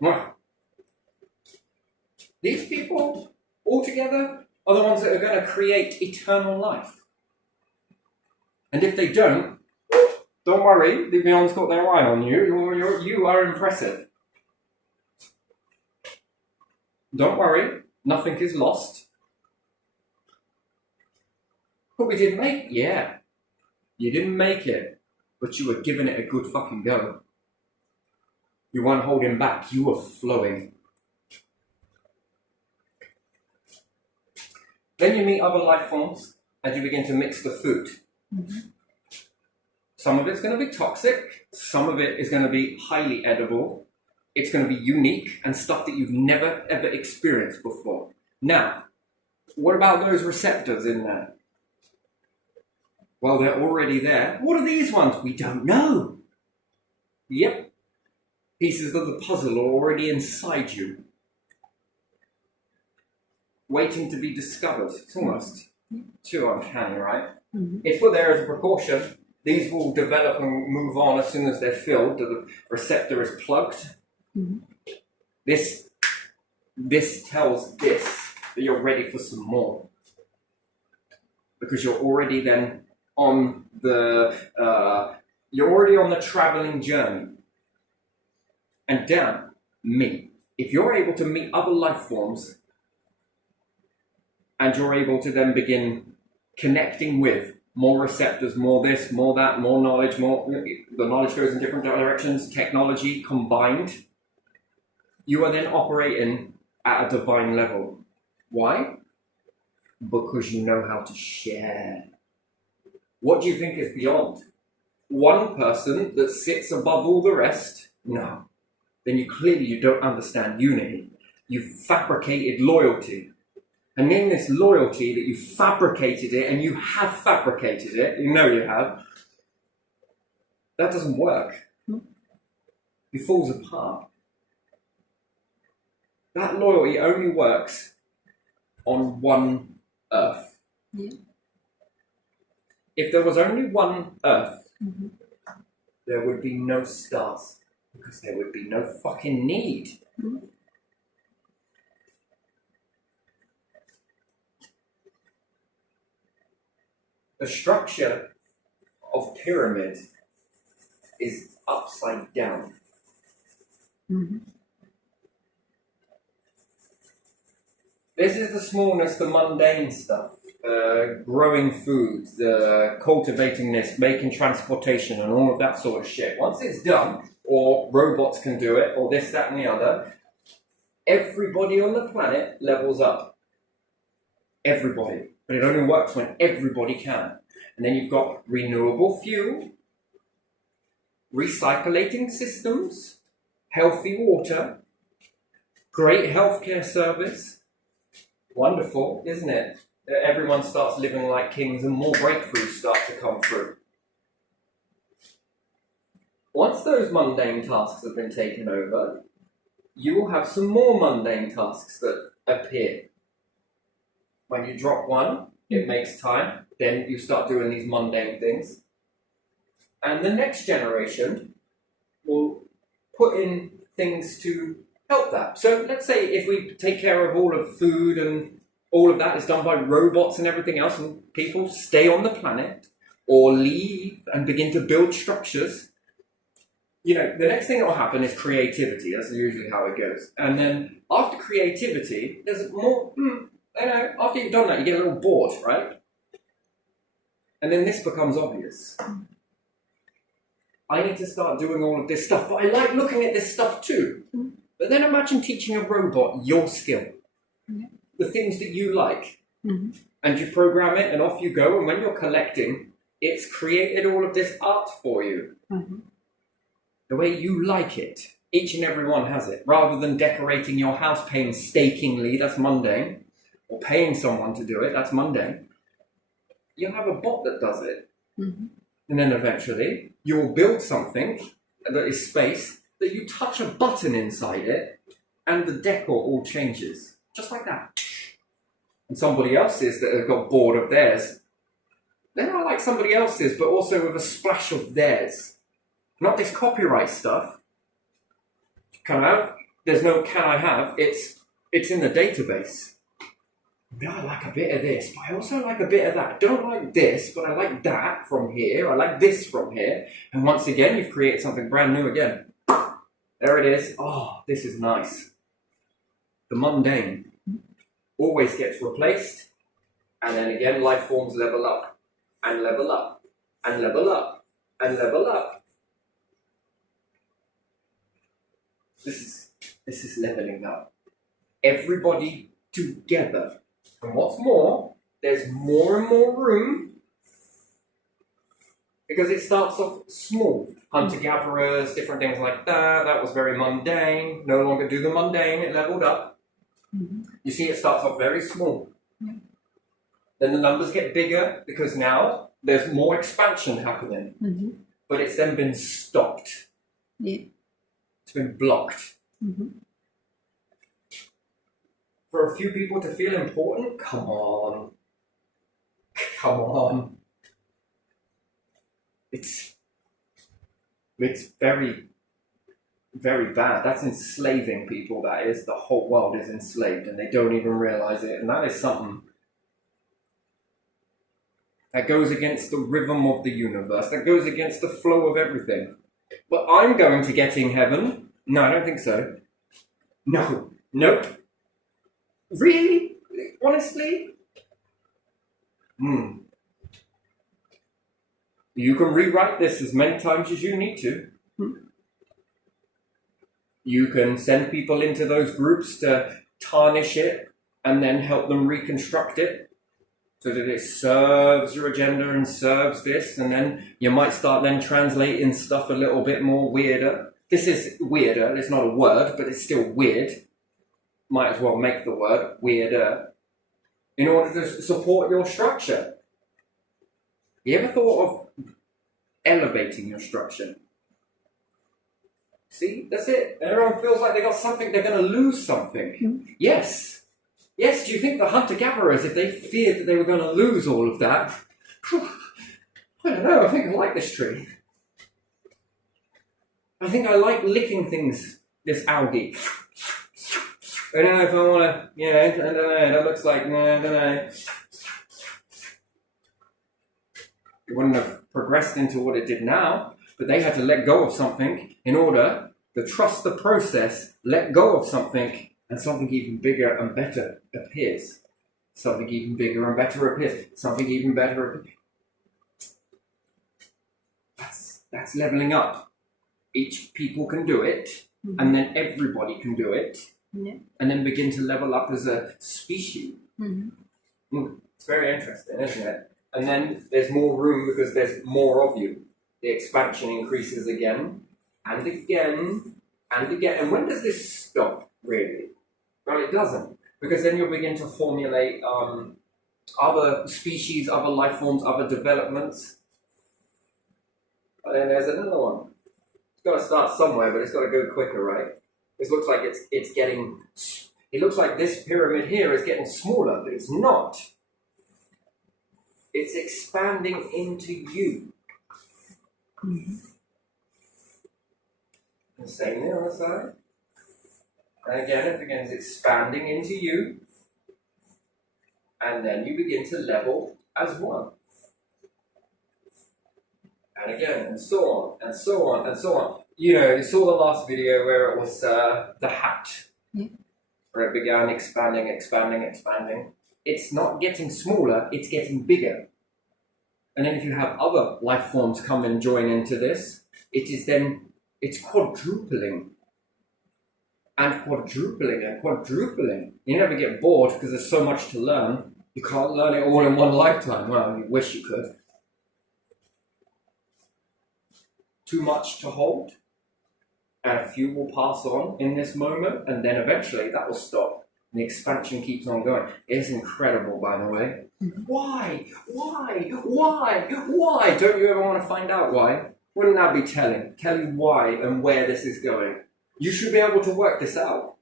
Wow. These people, altogether, are the ones that are going to create eternal life. And if they don't worry, the Beyond's got their eye on you. You are impressive. Don't worry, nothing is lost. But we didn't make it. Yeah. You didn't make it, but you were giving it a good fucking go. You weren't holding back. You were flowing. Then you meet other life forms and you begin to mix the food. Mm-hmm. Some of it's going to be toxic. Some of it is going to be highly edible. It's going to be unique and stuff that you've never ever experienced before. Now, what about those receptors in there? Well, they're already there. What are these ones? We don't know. Yep. Pieces of the puzzle are already inside you, waiting to be discovered. It's almost too uncanny, right? Mm-hmm. If we're there as a precaution, these will develop and move on as soon as they're filled, the receptor is plugged. Mm-hmm. This tells this that you're ready for some more. Because you're already then on the traveling journey. And damn me, if you're able to meet other life forms and you're able to then begin connecting with more receptors, more this, more that, more knowledge, the knowledge goes in different directions, technology combined, you are then operating at a divine level. Why? Because you know how to share. What do you think is beyond? One person that sits above all the rest? No. Then you don't understand unity. You've fabricated loyalty. And in this loyalty that you fabricated it, and you have fabricated it, you know you have, that doesn't work. It falls apart. That loyalty only works on one earth. Yeah. If there was only one earth, Mm-hmm. there would be no stars. Because there would be no fucking need. Mm-hmm. The structure of pyramid is upside down. Mm-hmm. This is the smallness, the mundane stuff. Growing food, cultivating this, making transportation and all of that sort of shit. Once it's done, or robots can do it, or this, that and the other, everybody on the planet levels up. Everybody. But it only works when everybody can. And then you've got renewable fuel, recycling systems, healthy water, great healthcare service. Wonderful, isn't it? Everyone starts living like kings and more breakthroughs start to come through. Once those mundane tasks have been taken over, you will have some more mundane tasks that appear. When you drop one, it makes time, then you start doing these mundane things. And the next generation will put in things to help that. So let's say if we take care of all of food and all of that is done by robots and everything else, and people stay on the planet or leave and begin to build structures, the next thing that will happen is creativity. That's usually how it goes. And then after creativity, there's more, after you've done that, you get a little bored, right? And then this becomes obvious. I need to start doing all of this stuff, but I like looking at this stuff too. But then imagine teaching a robot your skill. Yeah. The things that you like. Mm-hmm. And you program it and off you go, and when you're collecting, it's created all of this art for you. Mm-hmm. The way you like it. Each and every one has it. Rather than decorating your house painstakingly, that's mundane, or paying someone to do it, that's mundane. You'll have a bot that does it. Mm-hmm. And then eventually, you'll build something that is space, that you touch a button inside it, and the decor all changes. Just like that. And somebody else's that have got bored of theirs, they're not like somebody else's, but also with a splash of theirs. Not this copyright stuff. There's no can I have, it's in the database. I like a bit of this, but I also like a bit of that. I don't like this, but I like that from here. I like this from here. And once again, you've created something brand new again. There it is. Oh, this is nice. The mundane always gets replaced And then again, life forms level up, and level up, and level up, and level up. This is leveling up. Everybody together. And what's more, there's more and more room, because it starts off small. Hunter-gatherers, different things like that. That was very mundane. No longer do the mundane, it leveled up. Mm-hmm. You see, it starts off very small. Yeah. Then the numbers get bigger, because now there's more expansion happening. Mm-hmm. But it's then been stopped. Yeah. It's been blocked. Mm-hmm. For a few people to feel important? Come on. Come on. It's very, very bad. That's enslaving people, that is. The whole world is enslaved and they don't even realize it. And that is something that goes against the rhythm of the universe. That goes against the flow of everything. But I'm going to getting heaven. No, I don't think so. No. Nope. Really? Honestly? You can rewrite this as many times as you need to. You can send people into those groups to tarnish it and then help them reconstruct it so that it serves your agenda and serves this, and then you might start then translating stuff a little bit more weirder. This is weirder, it's not a word, but it's still weird. Might as well make the word weirder in order to support your structure. You ever thought of elevating your structure? See, that's it. Everyone feels like they got something, they're going to lose something. Yes. Yes, do you think the hunter-gatherers, if they feared that they were going to lose all of that? I don't know, I think I like this tree. I think I like licking things, this algae. I don't know if I want to, I don't know, that looks like, I don't know. It wouldn't have progressed into what it did now, but they had to let go of something in order to trust the process, let go of something, and something even bigger and better appears. Something even bigger and better appears. Something even better appears. That's leveling up. Each people can do it, and then everybody can do it, and then begin to level up as a species. It's very interesting, isn't it? And then there's more room because there's more of you. The expansion increases again, and again, and again. And when does this stop, really? Well, it doesn't. Because then you'll begin to formulate other species, other life forms, other developments. And then there's another one. It's got to start somewhere, but it's got to go quicker, right? This looks like it's getting... It looks like this pyramid here is getting smaller, but it's not. It's expanding into you. The same there on the side. And again, it begins expanding into you. And then you begin to level as one. And again, and so on, and so on, and so on. You saw the last video where it was the hat. Where it began expanding, expanding, expanding. It's not getting smaller, it's getting bigger. And then if you have other life forms come and join into this, it's quadrupling. And quadrupling and quadrupling. You never get bored because there's so much to learn. You can't learn it all in one lifetime. Well, you wish you could. Too much to hold. And a few will pass on in this moment, and then eventually that will stop. The expansion keeps on going. It's incredible, by the way. Why? Why? Why? Why? Don't you ever want to find out why? Wouldn't that be telling? Tell you why and where this is going. You should be able to work this out.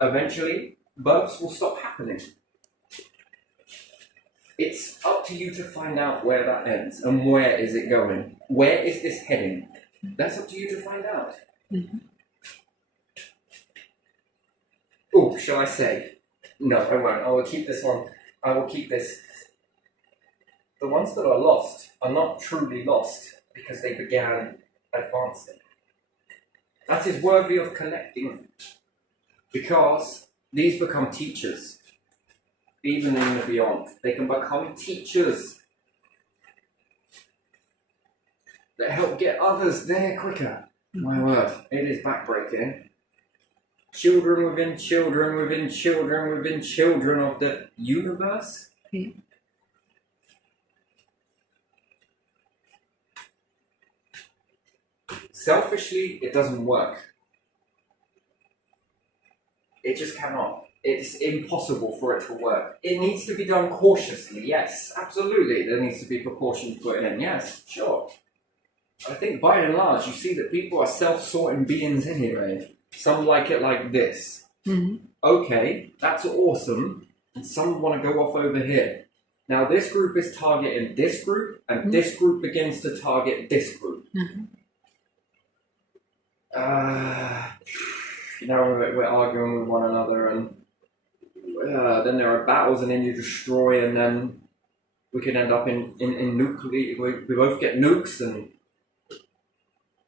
Eventually, births will stop happening. It's up to you to find out where that ends and where is it going. Where is this heading? That's up to you to find out. Oh, shall I say? No, I won't. I will keep this one. I will keep this. The ones that are lost are not truly lost because they began advancing. That is worthy of collecting because These become teachers. Even in the beyond, they can become teachers that help get others there quicker. My word, it is backbreaking. Children within children within children within children of the universe. Yeah. Selfishly, it doesn't work. It just cannot. It's impossible for it to work. It needs to be done cautiously, yes, absolutely. There needs to be precautions put in, yes, sure. I think by and large, you see that people are self-sorting beings anyway. Some like it like this. Mm-hmm. Okay, that's awesome. And some want to go off over here. Now this group is targeting this group, and this group begins to target this group. Mm-hmm. We're arguing with one another, and then there are battles, and then you destroy, and then we can end up in nuclear. We both get nukes, and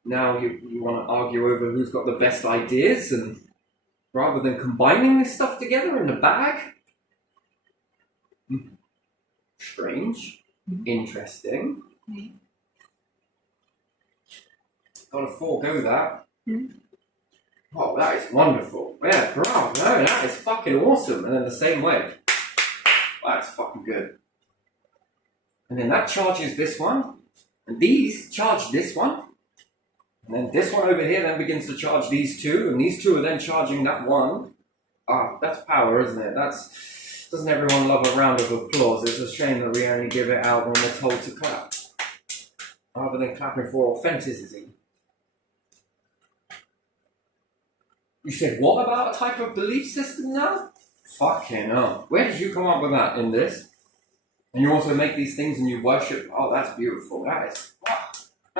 now you want to argue over who's got the best ideas, and rather than combining this stuff together in the bag. Strange, interesting. Gotta forego that. Oh, that is wonderful. Yeah, bravo, no, that is fucking awesome. And then the same way. That's fucking good. And then that charges this one. And these charge this one. And then this one over here then begins to charge these two. And these two are then charging that one. Ah, that's power, isn't it? Doesn't everyone love a round of applause? It's a shame that we only give it out when we're told to clap. Rather than clapping for authenticity. You said, what about a type of belief system now? Fucking hell. Where did you come up with that in this? And you also make these things and you worship. Oh, that's beautiful. That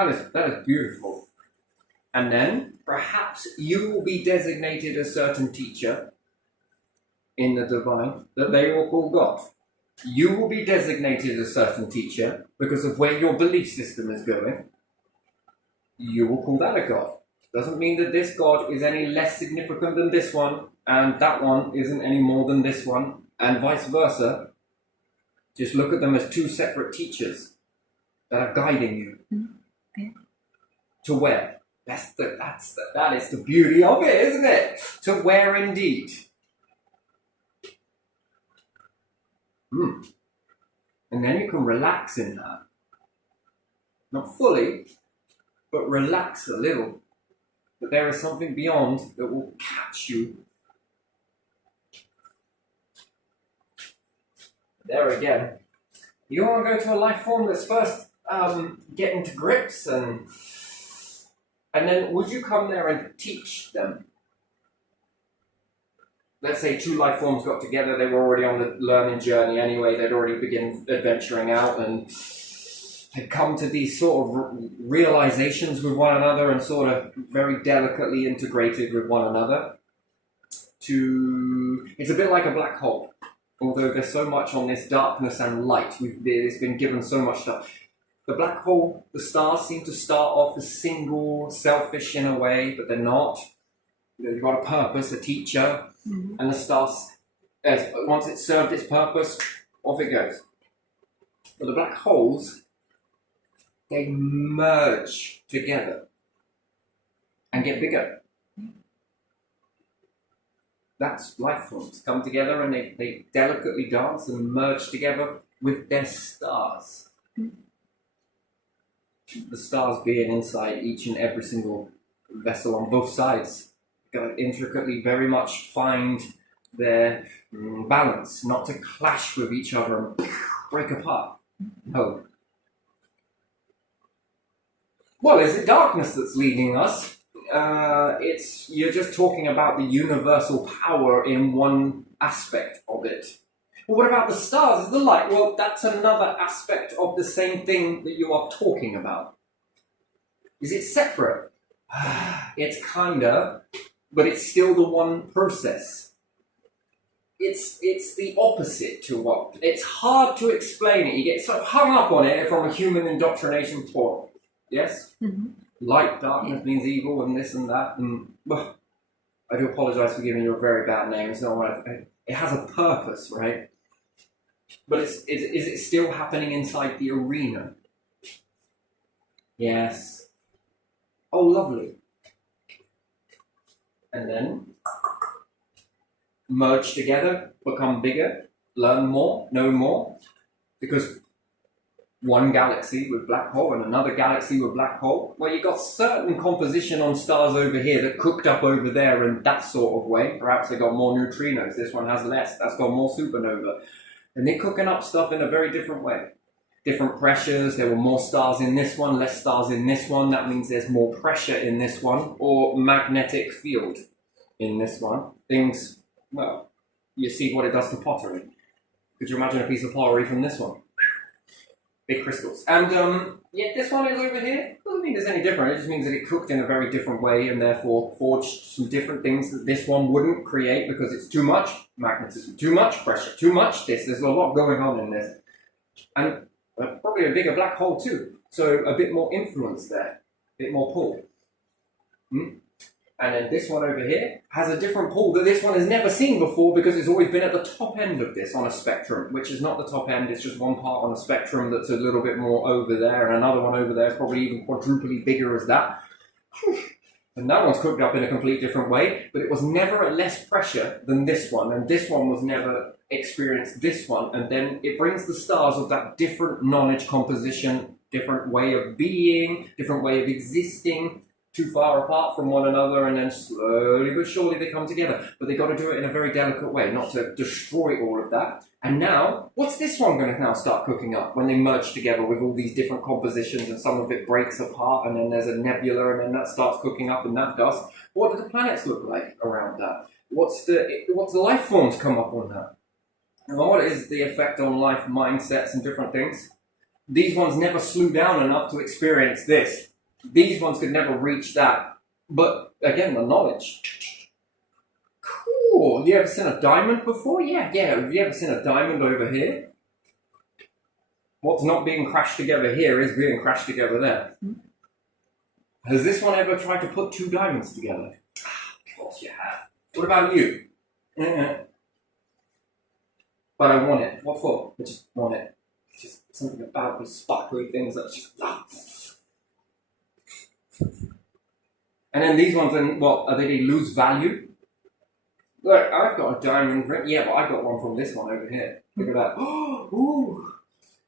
is beautiful. And then, perhaps you will be designated a certain teacher in the divine that they will call God. You will be designated a certain teacher because of where your belief system is going. You will call that a God. Doesn't mean that this God is any less significant than this one, and that one isn't any more than this one, and vice versa. Just look at them as two separate teachers that are guiding you. Yeah. To where? That is the beauty of it, isn't it? To where indeed. And then you can relax in that. Not fully, but relax a little. But there is something beyond that will catch you. There again. You want to go to a life form that's first getting to grips, and then would you come there and teach them? Let's say two life forms got together, they were already on the learning journey anyway, they'd already begun adventuring out and had come to these sort of realizations with one another and sort of very delicately integrated with one another. It's a bit like a black hole. Although there's so much on this darkness and light, it's been given so much stuff. The black hole, the stars seem to start off as single, selfish in a way, but they're not. You've got a purpose, a teacher, and the stars, once it's served its purpose, off it goes. But the black holes, they merge together and get bigger. That's life forms come together and they delicately dance and merge together with their stars. The stars being inside each and every single vessel on both sides. Got to intricately very much find their balance, not to clash with each other and break apart. No. Well, is it darkness that's leading us? You're just talking about the universal power in one aspect of it. Well, what about the stars? The light? Well, that's another aspect of the same thing that you are talking about. Is it separate? It's kinda, but it's still the one process. It's the opposite to what... It's hard to explain it. You get so hung up on it from a human indoctrination point. Yes? Mm-hmm. Light, darkness means evil and this and that. And I do apologize for giving you a very bad name. It's not what it has a purpose, right? But is it still happening inside the arena? Yes. Oh, lovely. And then merge together, become bigger, learn more, know more. Because one galaxy with black hole and another galaxy with black hole, well, you got certain composition on stars over here that cooked up over there in that sort of way. Perhaps they got more neutrinos. This one has less. That's got more supernova. And they're cooking up stuff in a very different way. Different pressures. There were more stars in this one, less stars in this one. That means there's more pressure in this one, or magnetic field in this one. Things, well, you see what it does to pottery. Could you imagine a piece of pottery from this one? Big crystals. And yeah, this one is over here. Doesn't mean it's any different. It just means that it cooked in a very different way and therefore forged some different things that this one wouldn't create because it's too much magnetism, too much pressure, too much this. There's a lot going on in this. And probably a bigger black hole too. So a bit more influence there, a bit more pull. And then this one over here has a different pull that this one has never seen before because it's always been at the top end of this on a spectrum, which is not the top end, it's just one part on a spectrum that's a little bit more over there, and another one over there is probably even quadruply bigger as that. And that one's cooked up in a complete different way, but it was never at less pressure than this one, and this one was never experienced this one, and then it brings the stars of that different knowledge composition, different way of being, different way of existing, too far apart from one another, and then slowly but surely they come together. But they got to do it in a very delicate way, not to destroy all of that. And now, what's this one going to now start cooking up when they merge together with all these different compositions and some of it breaks apart and then there's a nebula and then that starts cooking up and that dust? What do the planets look like around that? What's the life forms come up on that? And what is the effect on life mindsets and different things? These ones never slew down enough to experience this. These ones could never reach that. But again, the knowledge. Cool. You ever seen a diamond before? Yeah. Have you ever seen a diamond over here? What's not being crashed together here is being crashed together there. Has this one ever tried to put two diamonds together? Of course you have. What about you? But I want it. What for? I just want it. It's just something about these sparkly things that just... And then these ones, then what? They lose value? Look, I've got a diamond ring. Yeah, but I got one from this one over here. Look at that. Oh, ooh.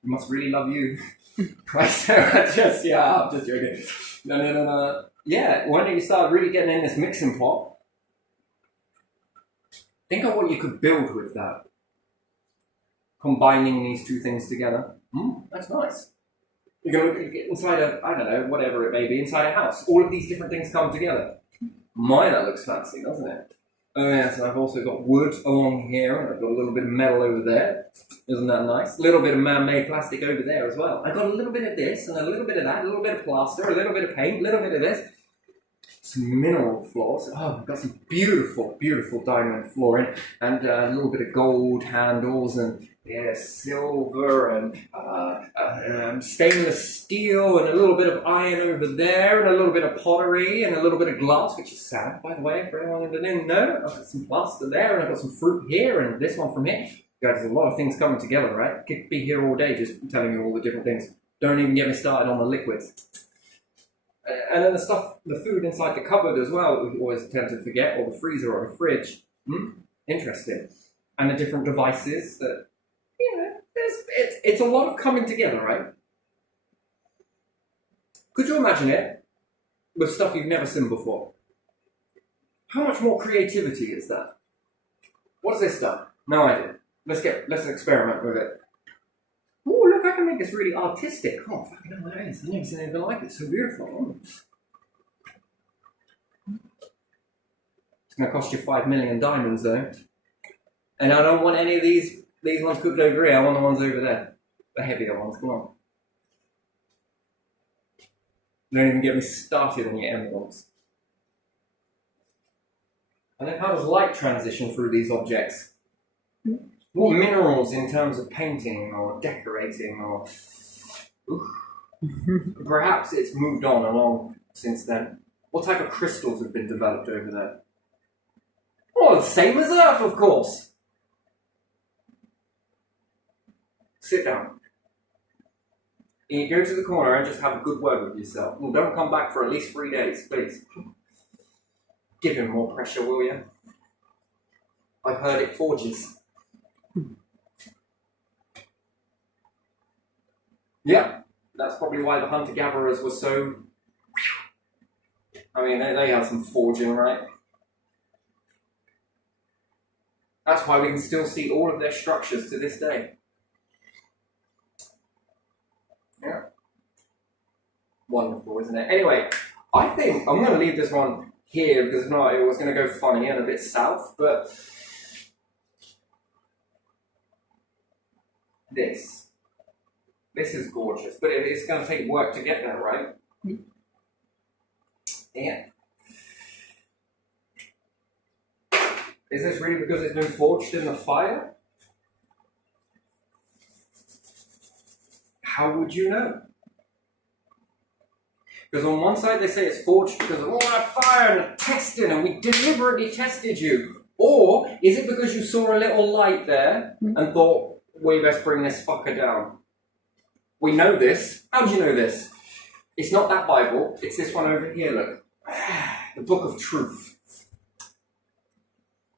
I must really love you. I'm just joking. No. Yeah, when you start really getting in this mixing pot, think of what you could build with that. Combining these two things together. That's nice. You're going to get inside a, I don't know, whatever it may be, inside a house. All of these different things come together. My, that looks fancy, doesn't it? Oh yes, and I've also got wood along here, and I've got a little bit of metal over there. Isn't that nice? A little bit of man-made plastic over there as well. I've got a little bit of this, and a little bit of that, a little bit of plaster, a little bit of paint, a little bit of this. Some mineral floors. Oh, I've got some beautiful, beautiful diamond flooring, and a little bit of gold handles, and silver, and stainless steel, and a little bit of iron over there, and a little bit of pottery, and a little bit of glass, which is sand, by the way, for anyone that didn't know. I've got some plaster there, and I've got some fruit here, and this one from here. Guys, there's a lot of things coming together, right? Could be here all day just telling you all the different things. Don't even get me started on the liquids. And then the stuff, the food inside the cupboard as well, we always tend to forget, or the freezer or the fridge. Interesting. And the different devices that, it's a lot of coming together, right? Could you imagine it with stuff you've never seen before? How much more creativity is that? What's this stuff? No idea. Let's experiment with it. Oh, look, I can make this really artistic. Oh, fucking hell, that is. I've never seen anything like it. It's so beautiful. It's going to cost you 5 million diamonds, though. And I don't want any of these ones cooked over here. I want the ones over there. The heavier ones. Come on. Don't even get me started on your emeralds. And then how does light transition through these objects? What minerals in terms of painting or decorating or... Perhaps it's moved on along since then. What type of crystals have been developed over there? Well, the same as Earth, of course. Sit down. You go to the corner and just have a good word with yourself. And don't come back for at least 3 days, please. Give him more pressure, will you? I've heard it forges. Yeah, that's probably why the hunter-gatherers were so... I mean, they had some forging, right? That's why we can still see all of their structures to this day. Yeah. Wonderful, isn't it? Anyway, I think I'm going to leave this one here because if not, it was going to go funny and a bit south, but this is gorgeous, but it's going to take work to get there, right? Mm. Yeah. Is this really because it's been forged in the fire? How would you know? Because on one side they say it's forged because of all that fire and the testing and we deliberately tested you. Or is it because you saw a little light there and thought, we best bring this fucker down? We know this. How do you know this? It's not that Bible, it's this one over here, look. The Book of Truth.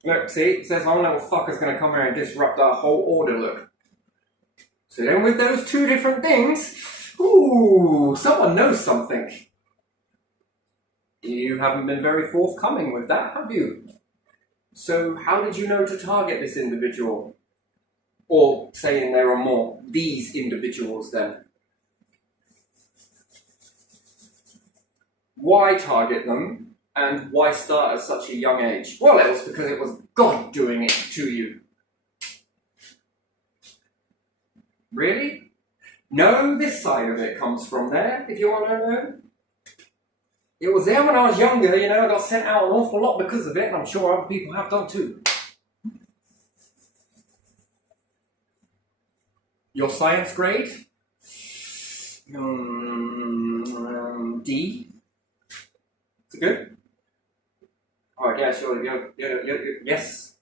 Look, see, it says one little fucker's going to come here and disrupt our whole order, look. So then with those two different things, ooh, someone knows something. You haven't been very forthcoming with that, have you? So how did you know to target this individual? Or saying there are more, these individuals then? Why target them? And why start at such a young age? Well, it was because it was God doing it to you. Really? No, this side of it comes from there, if you want to know. It was there when I was younger, you know, I got sent out an awful lot because of it, and I'm sure other people have done too. Your science grade? D. Is it good? Oh, yeah, sure. Yes.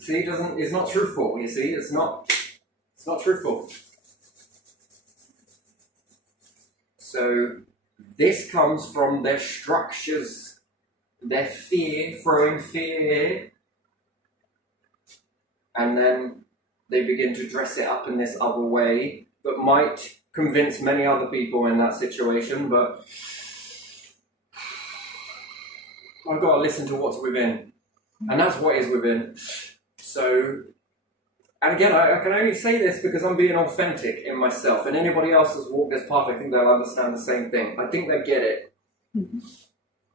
See, it's not truthful, you see, it's not truthful. So, this comes from their structures, their fear, throwing fear, and then they begin to dress it up in this other way that might convince many other people in that situation, but I've got to listen to what's within. And that's what is within. So, and again, I can only say this because I'm being authentic in myself, and anybody else who's walked this path, I think they'll understand the same thing. I think they get it. Mm-hmm.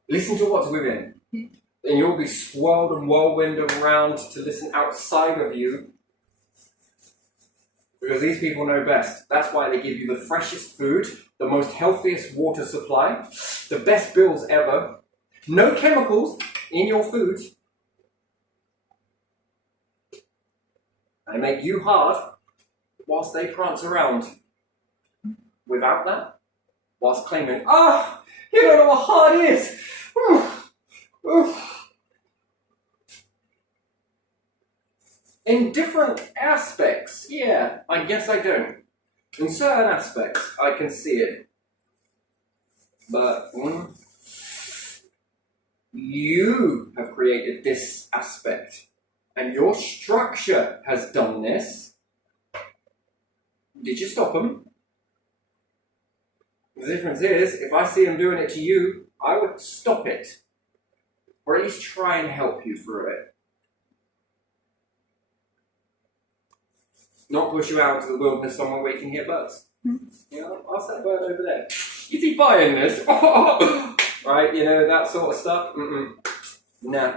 Listen to what's within. And you'll be swirled and whirlwinded around to listen outside of you. Because these people know best. That's why they give you the freshest food, the most healthiest water supply, the best bills ever, no chemicals in your food. They make you hard whilst they prance around. Without that, whilst claiming, you don't know what hard is. In different aspects, yeah, I guess I don't. In certain aspects, I can see it. But you have created this aspect. And your structure has done this. Did you stop them? The difference is, if I see them doing it to you, I would stop it. Or at least try and help you through it. Not push you out into the wilderness somewhere where you can hear birds. You know, ask that bird over there. Is he buying this? Right, you know, that sort of stuff. Nah.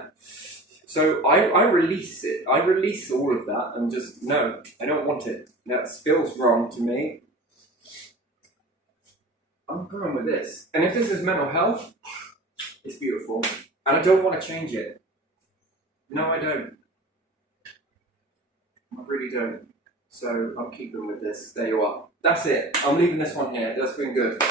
So I release it. I release all of that and just, no, I don't want it. That feels wrong to me. I'm going with this. And if this is mental health, it's beautiful. And I don't want to change it. No, I don't. I really don't. So I'm keeping with this. There you are. That's it. I'm leaving this one here. That's been good.